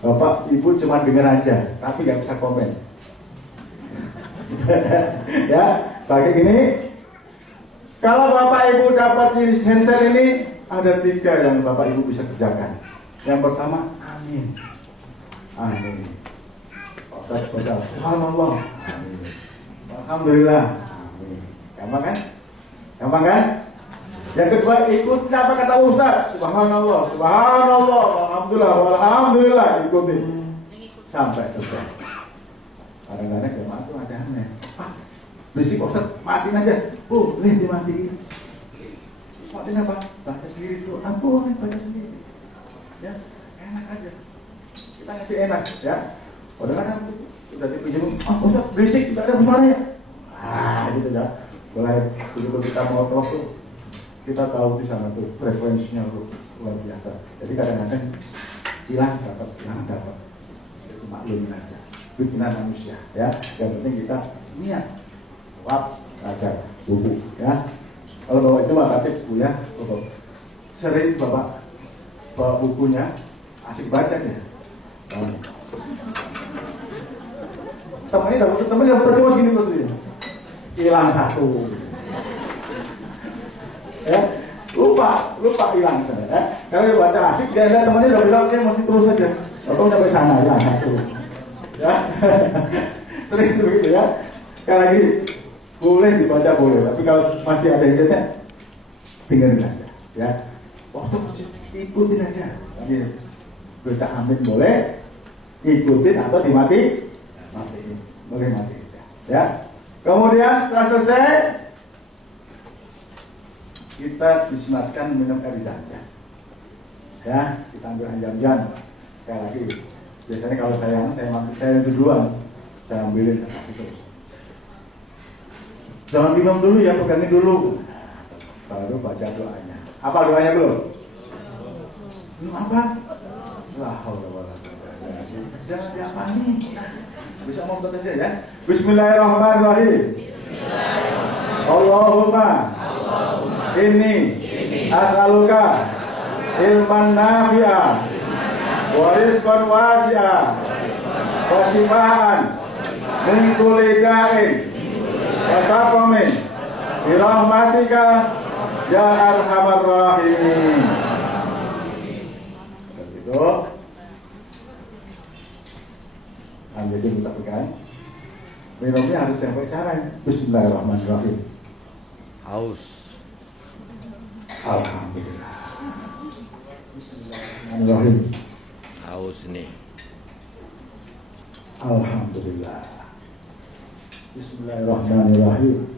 Bapak Ibu cuma dengar aja, tapi nggak bisa komen. Ya, pakai gini. Kalau Bapak Ibu dapat handset ini, ada 3 yang Bapak Ibu bisa kerjakan. Yang pertama, amin. Amin. Ustaz baca, subhanallah. Amin. Alhamdulillah. Amin. Gampang kan? Gampang kan? Yang kedua, ikuti apa kata Ustaz. Subhanallah, subhanallah, alhamdulillah, alhamdulillah. Ikuti sampai selesai. Kadang-kadang jemaah itu ada aneh. Berisik Ustaz, matiin aja. Boleh dimatiin. Matiin apa? Baca sendiri dulu. Boleh baca sendiri. Ya, enak aja. Kita ngasih enak, ya. Kadang-kadang udah dipinjam, Ustaz berisik, tidak ada suaranya. Gitu ya. Mulai begitu kita mau talk tuh, kita tahu di sana tuh frekuensinya luar biasa. Jadi kadang-kadang hilang dapat. Itu maklumin aja. Bikinan manusia, ya. Yang penting kita niat. Wap, ajar buku, ya. Kalau bawa itu mah tatip bu ya, sering bapak bawa bukunya, asik baca ya. Temennya dapat cuma segini terus dia, hilang 1. Ya, lupa hilang saya. Ya. Kalau baca asik, dia ada temennya udah bilang dia masih terus saja. Atau sampai sana hilang 1. Ya, sering begitu ya. Sekali lagi. Boleh dibaca boleh, tapi kalau masih ada headsetnya, dengerin aja, ya. Waktu ikutin aja. Ini baca amin boleh, ikutin atau matiin, boleh mati, ya. Kemudian setelah selesai, kita disunatkan minum air zam-zam, ya. Kita ambil air zam-zam. Sekali lagi, biasanya kalau saya duluan, saya ambilin saya kasih terus. Jangan minum dulu ya, pegangin dulu. Baru baca doanya. Apa doanya belum? Belum apa? La haula wala quwwata illa billah. Jangan diapani. Bisa mau baca aja ya. Bismillahirrahmanirrahim. Allahumma inni as'aluka ilman nafi'an wa rizqan wasi'an wa shifaan min kulli da'in wasakomin birahmatika ya arhamar rahimin. Begitu. Ambil dulu kita pegang. Minumnya harus yang pakai cara. Bismillahirrahmanirrahim. Haus. Alhamdulillah. Bismillahirrahmanirrahim. Haus nih. Alhamdulillah. Bismillahirrahmanirrahim.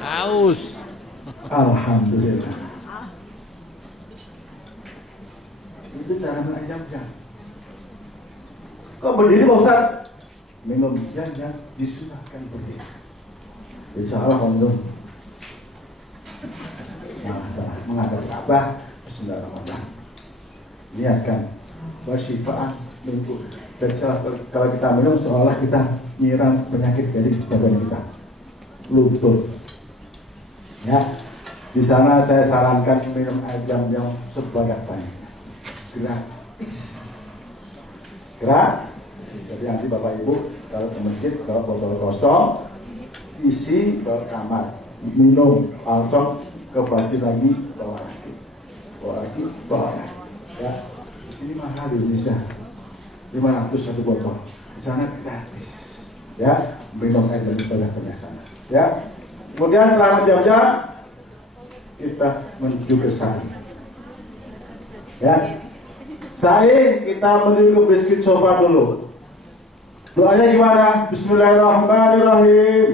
Haus. Alhamdulillah. Itu cara mengajarkan. Kok berdiri Pak Ustaz? Minum jangan disunahkan berdiri. Insya Allah kondom. Masalah menghadap Ka'bah. Bismillahirrahmanirrahim. Niatkan wasyifaan minggu. Dan kalau kita minum seolah kita nyiram penyakit dari badan kita. Lutut. Ya, di sana saya sarankan minum air zam-zam sebanyak-banyaknya. Gerak gratis. Jadi nanti Bapak Ibu kalau ke masjid bawa botol kosong, isi ke kamar, minum, langsung ke masjid lagi, bawa lagi. Ya, di sini mahal di Indonesia, 500 satu botol, di sana gratis. Ya, minum air dari sana. Ya, kemudian setelah jam-jam kita menuju ke sa'i. Ya, sa'i kita menuju ke biskuit sofa dulu. Doanya gimana? Bismillahirrahmanirrahim.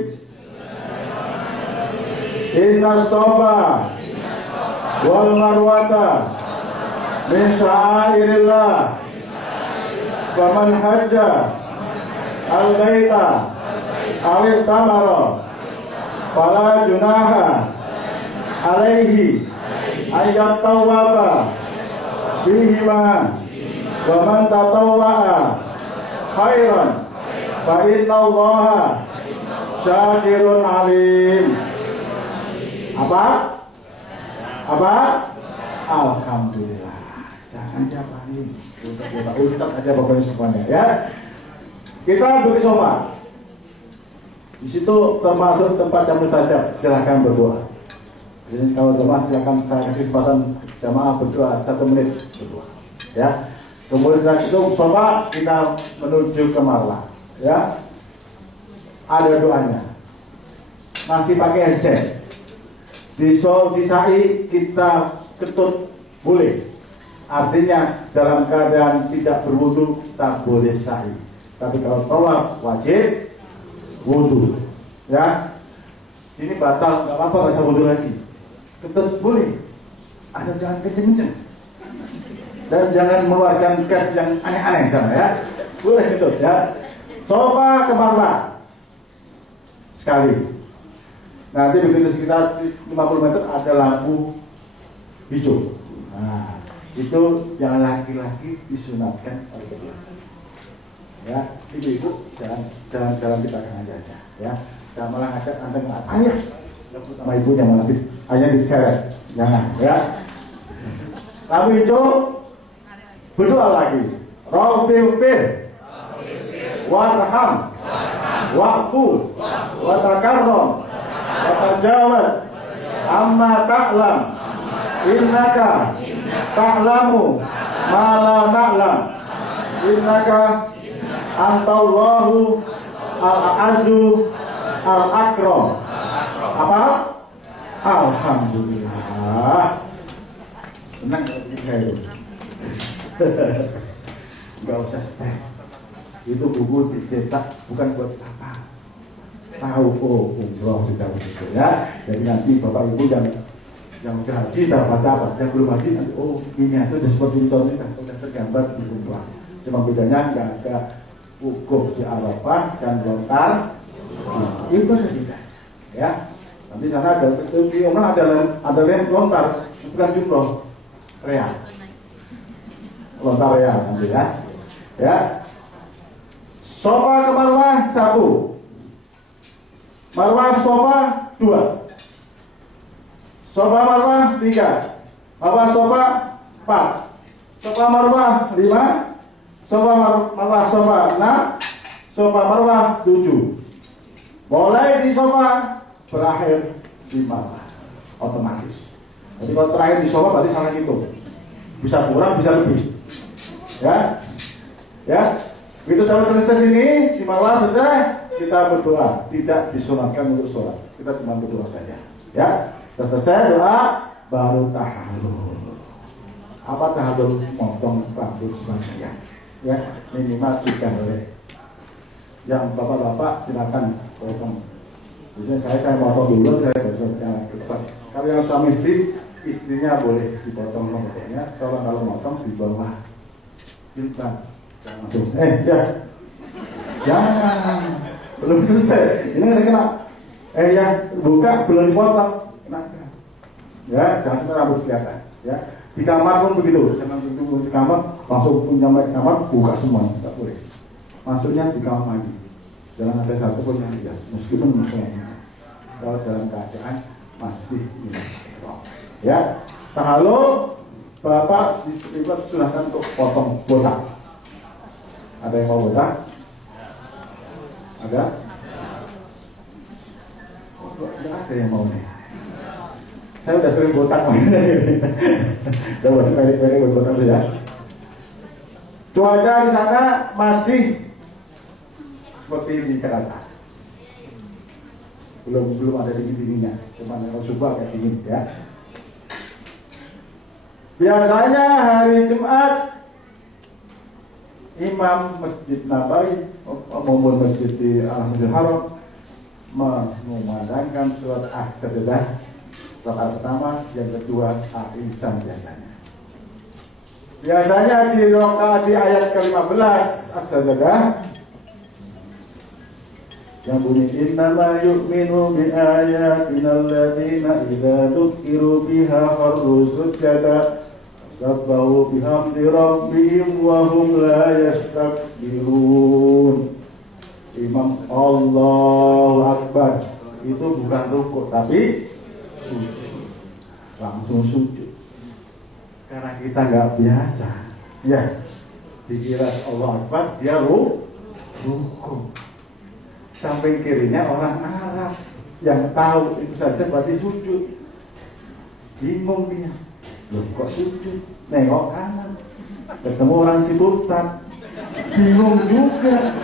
Inna sofa wal marwata min sya'airillah. Faman hajja al-baita awit tamara fala junaha alaihi ayat tawafa bihima wa man tatawwa'a khairan fa inna allaha syakirun alim. Apa? Alhamdulillah. Jangan diapain, kita ultat aja pokoknya semuanya ya. Kita duduk di sofa. Di situ termasuk tempat yang mustajab. Silahkan berdoa. Jadi kalau jemaah silahkan saya kasih kesempatan jemaah berdoa 1 menit berdoa. Ya. Kemudian itu sofa kita menuju ke marwah. Ya. Ada doanya. Masih pakai headset. Di sa'i kita ketut boleh. Artinya dalam keadaan tidak berwudu tak boleh sa'i. Tapi kalau tawaf wajib wudu. Ya. Ini batal, nggak apa-apa, nggak usah wudu lagi. Ketut boleh. Ada jangan kenceng-kenceng. Dan jangan mengeluarkan gas yang aneh-aneh sana ya. Boleh ketut ya. Sofa ke marwah. Sekali. Nanti begitu sekitar 50 meter ada lampu hijau. Nah, itu yang laki-laki disunatkan oleh beliau. Ya, ibu-ibu jalan kita akan aja, ya. Jangan malah ngajak anda nggak ayah, sama ibunya malah ayah diseret, jangan, ya. Lampu hijau, berdoa lagi. Rabbir, warham, wa'fu, watakarrom, watajawad, amma ta'lam, innaka ta'lamu ma la na'lam, innaka antallahu al-azu al-akram. Apa? Alhamdulillah. Senang kalau itu. Enggak usah stres. Itu buku dicetak bukan buat apa. Tahu umroh sudah begitu ya. Jadi nanti Bapak Ibu yang udah haji dapat apa, yang belum haji nanti ini itu udah seperti contohnya udah tergambar di umroh. Cuma bedanya nggak ada wukuf di Arafah dan lontar. Itu saja ya. Nanti sana ada di umroh ada lontar, bukan jumroh, real. Lontar real nanti ya. Ya. Sofa ke marwah 1. Marwah sofa 2. Sofa marwah 3. Marwah sofa 4. Sofa marwah 5. Sofa marwah sofa 6. Sofa marwah 7. Mulai di sofa, berakhir di marwah. Otomatis. Jadi kalau terakhir di sofa berarti salah hitung. Bisa kurang, bisa lebih. Ya. Ya. Begitu sampai selesai sini, di marwah selesai, kita berdoa. Tidak disunatkan untuk sholat. Kita cuma berdoa saja. Ya. Selesai doa, baru tahallul. Apa tahallul? Motong rambut sebagian. Ya, minimal 3 helai. Yang bapak-bapak silakan potong. Biasanya saya potong dulu, saya besoknya cepat. Kalau yang suami istri, istrinya boleh dipotong rambutnya. Kalau motong di bawah jilbab. Jangan langsung. Ya. Jangan. Belum selesai. Ini ada kena. Ya, buka belum dipotong. Ya, jangan sampai rambut kelihatan. Ya, di kamar pun begitu. Jangan tunggu di kamar langsung nyampe kamar buka semua, tidak boleh. Masuknya di kamar lagi. Jangan ada satu pun yang lihat, meskipun musuhnya. Kalau dalam keadaan masih ini. Ya, tahallul Bapak diterima silahkan untuk potong botak. Ada yang mau botak? Ada? Oh, enggak ada yang mau nih. Saya udah sering botak. Coba sekali-kali botak ya. Cuaca di sana masih seperti di Jakarta. Belum ada dingin-dinginnya. Cuma kalau subuh agak dingin ya. Biasanya hari Jumat imam Masjid Nabawi maupun Masjid di Al-Masjidil Haram mengumandangkan surat As-Sajdah rakaat pertama, yang kedua Al-Insan biasanya. Biasanya di rakaat di ayat ke-15 As-Sajdah yang bunyi innama yu'minu bi ayatina alladziina idza dzukiru biha kharru sujada sabbahu bihamdi rabbihim wa hum la yastakbirun. Imam Allahu Akbar itu bukan rukuk tapi sujud, langsung sujud. Karena kita nggak biasa, ya dikira Allah Akbar dia rukuk. Samping kirinya orang Arab yang tahu itu saja berarti sujud. Bingung dia, loh kok sujud? Nengok kanan, ketemu orang Ciputat, bingung juga.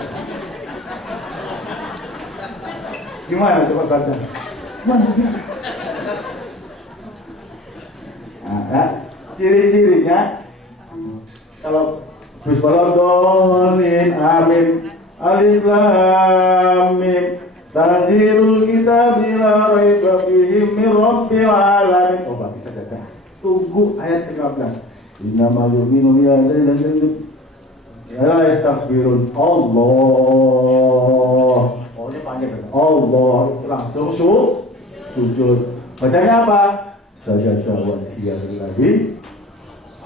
Gimana coba saja? Nah, ciri-cirinya kalau Bismillahirrahmanirrahim, amin. Alif Lam Mim Tanzilul kitab la raiba fihi min rabbil alamin. Oh, bisa saja. Tunggu ayat 15. Innamal yu'minu billahi la yastaghfirun. Allah. Oh, ini panjang kan? Allah langsung sujud. Bacanya apa? Sajada wa lillahi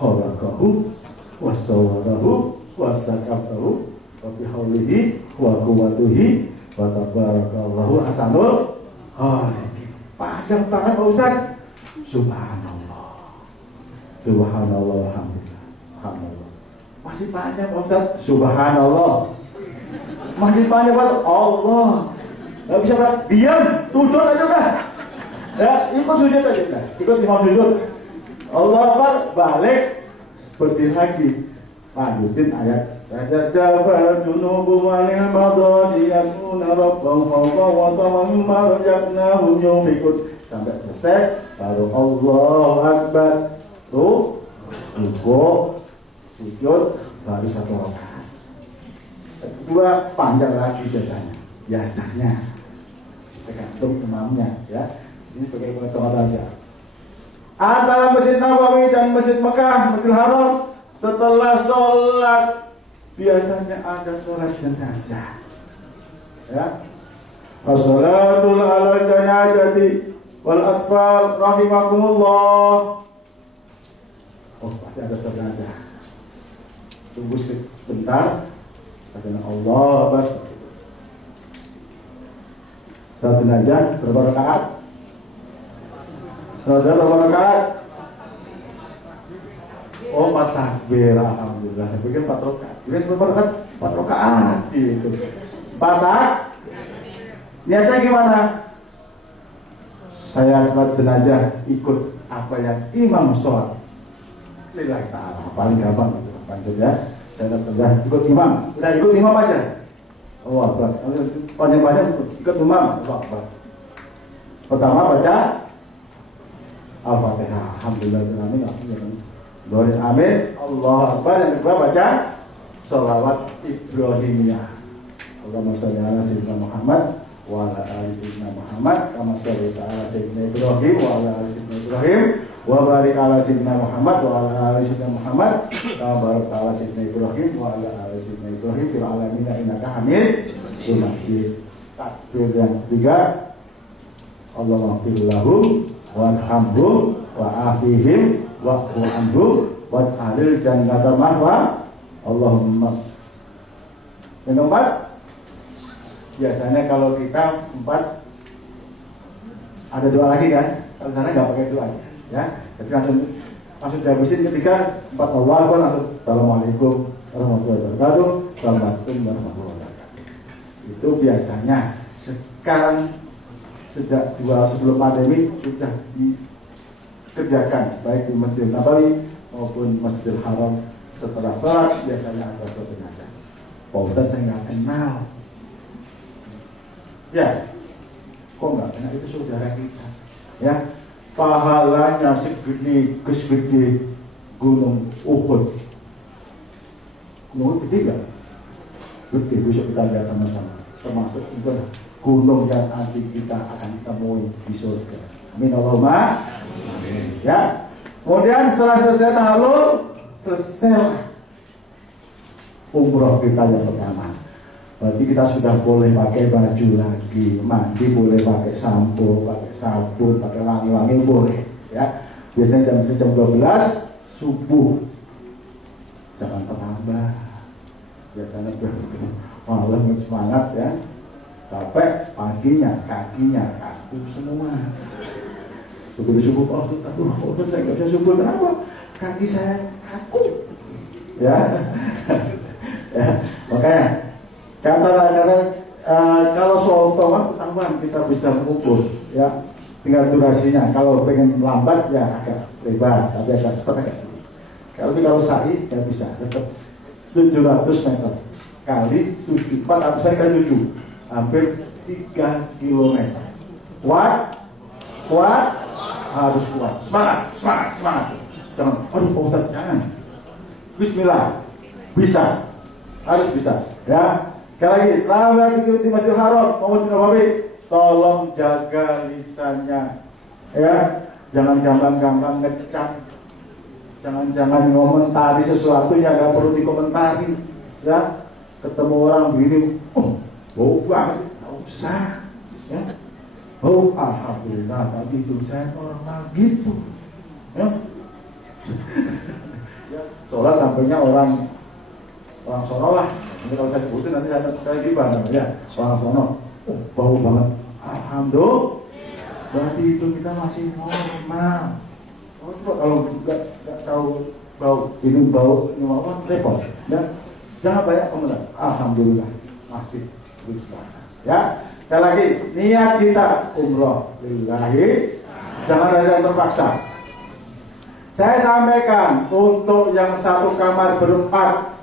khalaqahu wa sawwarahu wa sakatahu wa bihaulihi wa quwwatihi wa tabarakallahu ahsanul khaliqin. Panjang banget Pak Ustaz. Subhanallah. Subhanallah alhamdulillah. Alhamdulillah. Masih panjang Pak Ustaz. Subhanallah. Masih panjang Pak. Allah. Enggak bisa Pak. Diam, sujud aja udah. Ya, ikut sujud aja udah. Ikut imam sujud. Allah Akbar, balik berdiri lagi. Lanjutin ayat. Tajajabal junubu walil madadi yakuna rabbahum khawfan wa tama'an mimma razaqnahum yunfiqun. Sampai selesai baru Allahu Akbar. Rukuk, sujud, baru satu rakaat. Kedua panjang lagi biasanya. Tergantung imamnya ya. Ini sebagai pengetahuan aja. Antara Masjid Nabawi dan Masjid Mekah, Masjidil Haram, setelah sholat biasanya ada sholat jenazah. Ya. As-salatul ala janazati wal atfal rahimakumullah. Oh, pasti ada sholat jenazah. Tunggu sebentar. Bacaan Allah bas. Sholat jenazah berapa rakaat? Sholat berapa rakaat? Oh, 4 takbir, alhamdulillah. Saya pikir 4 rakaat. Kirain berapa rakaat? 4 rakaat gitu. 4 tak? Niatnya gimana? Saya sholat jenazah ikut apa yang imam sholat. Lillahi ta'ala. Paling gampang itu. Panjangnya saya sholat ikut imam. Udah ikut imam aja. Oh, Akbar. Panjang-panjang ikut imam. Oh, Akbar. Pertama baca Al-Fatihah. Alhamdulillah. Doain amin. Allah Akbar. Yang kedua baca sholawat Ibrahimiyah. Allahumma sholli ala sayyidina Muhammad wa ala ali sayyidina Muhammad kama sholli ala sayyidina Ibrahim wa ala ali sayyidina Ibrahim wa barik ala sayyidina Muhammad wa ala ali sayyidina Muhammad kama barakta ala sayyidina Ibrahim wa ala ali sayyidina Ibrahim fil alamin innaka Hamidum Majid. Takbir yang ketiga Allahumma ighfir lahum warhamhum wa afihim wa'fu anhum waj'alil jannata maswa Allahumma. Yang keempat, biasanya kalau kita 4 ada doa lagi kan? Kalau sana nggak pakai doa ya. Jadi langsung langsung dihabisin. Ketika 4 Allah langsung Assalamualaikum warahmatullahi wabarakatuh, Assalamualaikum warahmatullahi wabarakatuh. Itu biasanya. Sekarang sejak 2 sebelum pandemi sudah dikerjakan baik di Masjid Nabawi maupun Masjidil Haram. Setelah sholat biasanya ada sholat jenazah. Pak Ustadz saya nggak kenal. Ya, kok nggak kenal, itu saudara kita. Ya, pahalanya segede gunung Uhud. Gunung Uhud gede nggak? Gede, besok kita lihat sama-sama. Termasuk itu gunung yang nanti kita akan temui di surga. Amin Allahumma. Amin. Ya. Kemudian setelah selesai tahlul, selesai umroh kita yang pertama. Berarti kita sudah boleh pakai baju lagi, mandi boleh pakai sampo, pakai sabun, pakai wangi-wangi boleh. Ya. Biasanya jam 12 subuh. Jangan terlambat. Biasanya malam semangat ya. Sampai paginya, kakinya kaku semua. Begitu subuh, saya nggak bisa subuh, kenapa? Kaki saya kaku. Ya, ya. Makanya kadang-kadang kalau soal tawaf ketahuan kita bisa mengukur, ya. Tinggal durasinya. Kalau pengen lambat ya agak lebar, tapi agak cepat agak. Kalau sa'i ya bisa tetap 700 meter kali 7, 400 meter kali 7. Hampir 3 km. Kuat, harus kuat. Semangat. Jangan, aduh Pak Ustadz, jangan. Bismillah, bisa, harus bisa. Ya, sekali lagi, setelah di Masjidil Haram, Masjid Nabawi, tolong jaga lisannya. Ya, jangan gampang ngecap, jangan ngomentari sesuatu yang nggak perlu dikomentari. Ya, ketemu orang begini, bau banget, nggak usah, ya. Oh, alhamdulillah tadi itu saya normal gitu, ya. Soalnya sampainya orang sono lah. Ini kalau saya sebutin nanti saya gimana, ya. Orang sono, bau banget, alhamdulillah. Berarti itu kita masih normal. Kalau nggak tahu ini bau apa repot, ya. Jangan banyak komentar. Alhamdulillah masih terus ya. Sekali lagi, niat kita umroh lillahi, jangan ada yang terpaksa. Saya sampaikan untuk yang satu kamar berempat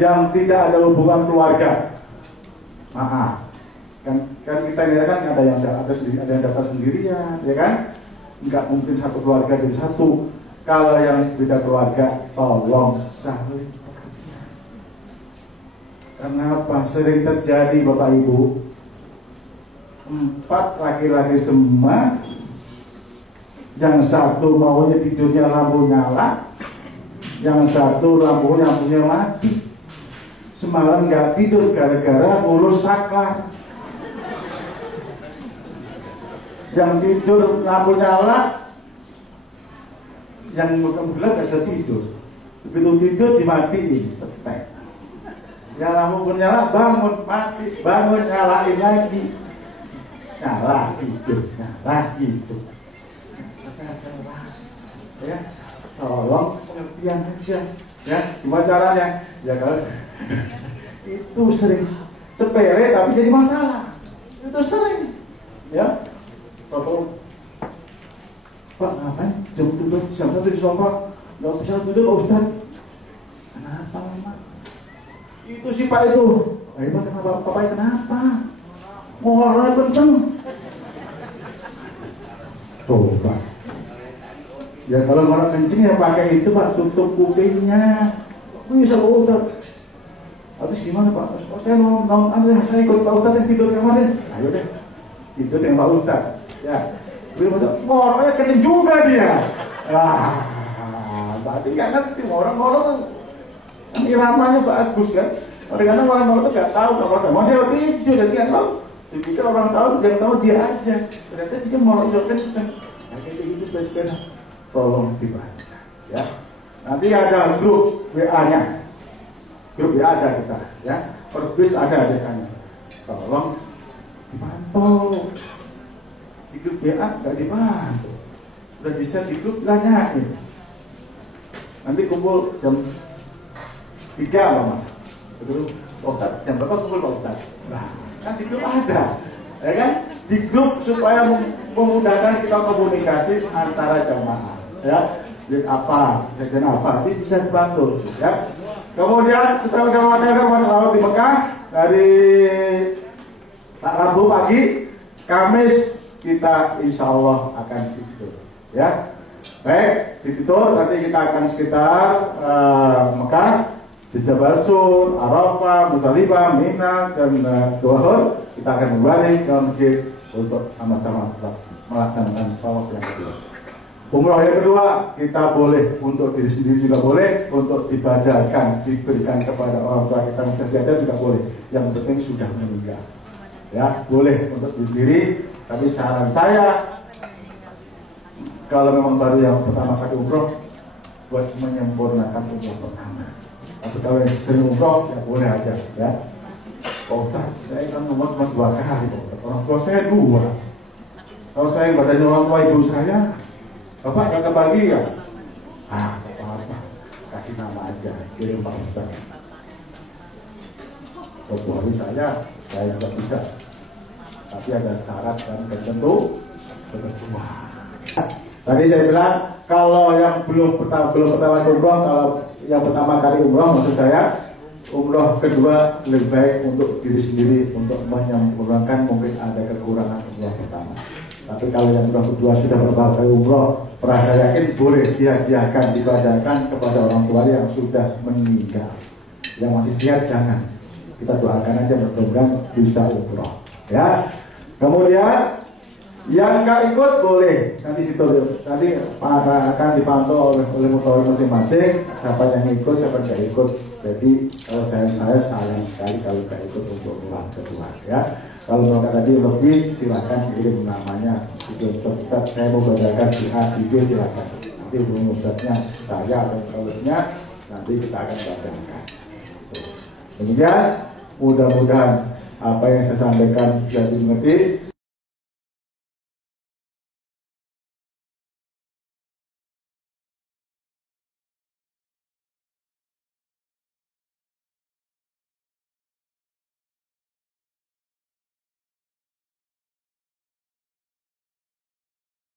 yang tidak ada hubungan keluarga, maaf, kan kita ini kan ada yang daftar sendirian, ya kan? Nggak mungkin satu keluarga jadi satu. Kalau yang beda keluarga, tolong saling. Kenapa sering terjadi Bapak Ibu? 4 laki-laki semua, yang satu maunya tidurnya lampu nyala, yang satu lampunya mati. Semalam nggak tidur gara-gara ngurus saklar. Yang tidur lampu nyala, yang bulan nggak bisa tidur. Begitu tidur dimatiin, tetek. Yang lampu nyala bangun, mati, bangun, nyalain lagi, nyala hidup, ya, tolong pengertian aja, ya. Gimana caranya? Ya kalau itu sering sepele tapi jadi masalah, itu sering, ya. Tolong, Pak, ngapain jam 1 di sofa nggak bisa tidur Pak Ustadz? Kenapa Mak? Itu si Pak itu. Ayo kenapa? Bapak kenapa? Ngoroknya kenceng. Tuh Pak. Ya kalau ngorok kenceng ya pakai itu Pak, tutup kupingnya. Bisa Pak Ustadz. Terus gimana Pak? Saya saya ikut Pak Ustadz yang tidur kemarin. Ayo deh, tidur dengan Pak Ustadz. Ya. Ngoroknya kenceng juga dia. Berarti nggak ngerti orang-orang. Iramanya bagus kan? Kadang-kadang orang itu nggak tahu kalau saya mau dia tidur, jadi nggak tahu. Dipikir orang tahu, dia tahu dia aja. Ternyata juga mau juga kenceng. Nah, kayak gitu sepeda-sepeda. Tolong dibaca, ya. Nanti ada grup WA-nya. Grup WA ada kita, ya. Per bis ada biasanya. Tolong dipantau. Di grup WA nggak dipantau. udah bisa di grup tanyain. Nanti kumpul jam 3 Mama. Terus Pak Ustadz, jam berapa kumpul Pak Ustadz? Nah, kan di grup ada, ya kan? Di grup supaya memudahkan kita komunikasi antara jamaah, ya. Jadi apa, jajan apa, ini bisa dibantu, ya. Kemudian setelah kawan-kawan laut di Mekah dari Rabu pagi, Kamis kita insya Allah akan situ, ya. Baik, situ nanti kita akan sekitar Mekah, di Jabal Sur, Arafah, Muzdalifah, Mina, dan Dhuhr. Kita akan kembali ke masjid untuk sama-sama melaksanakan tawaf yang kedua. Umroh yang kedua kita boleh untuk diri sendiri juga boleh, untuk ibadahkan, diberikan kepada orang tua kita yang terjadi juga boleh. Yang penting sudah meninggal, ya boleh untuk diri sendiri. Tapi saran saya, kalau memang baru yang pertama kali umroh, buat menyempurnakan umroh pertama. Tapi kalau yang sering umroh, ya boleh aja, ya. Pak Ustadz, saya kan umroh cuma 2 kali, Pak Ustadz. Orang tua saya 2. Kalau saya badannya orang tua ibu saya, Bapak gak kebagi ya? Ah, apa-apa, kasih nama aja, kirim Pak Ustadz. Kalau saya nggak bisa. Tapi ada syarat dan tertentu ketentuan. Tadi saya bilang kalau yang belum pertama umroh, kalau yang pertama kali umroh maksud saya, umroh kedua lebih baik untuk diri sendiri untuk menyempurnakan, mungkin ada kekurangan umroh pertama. Tapi kalau yang umroh kedua sudah beberapa kali umroh, saya yakin boleh dihadiahkan, dibadahkan kepada orang tua yang sudah meninggal. Yang masih sehat jangan. Kita doakan aja mudah-mudahan bisa umroh. Ya. Kemudian yang nggak ikut boleh nanti akan dipantau oleh mutawar masing-masing, siapa yang ikut, siapa yang nggak ikut. Jadi kalau saya sayang sekali kalau nggak ikut untuk umroh kedua, ya. Kalau mereka tadi lebih silahkan kirim namanya. Ustaz, saya mau badakan di A, di B, silahkan. Nanti hubungi Ustaznya, saya atau kawannya, nanti kita akan badakan. Kemudian mudah-mudahan apa yang saya sampaikan bisa dimengerti.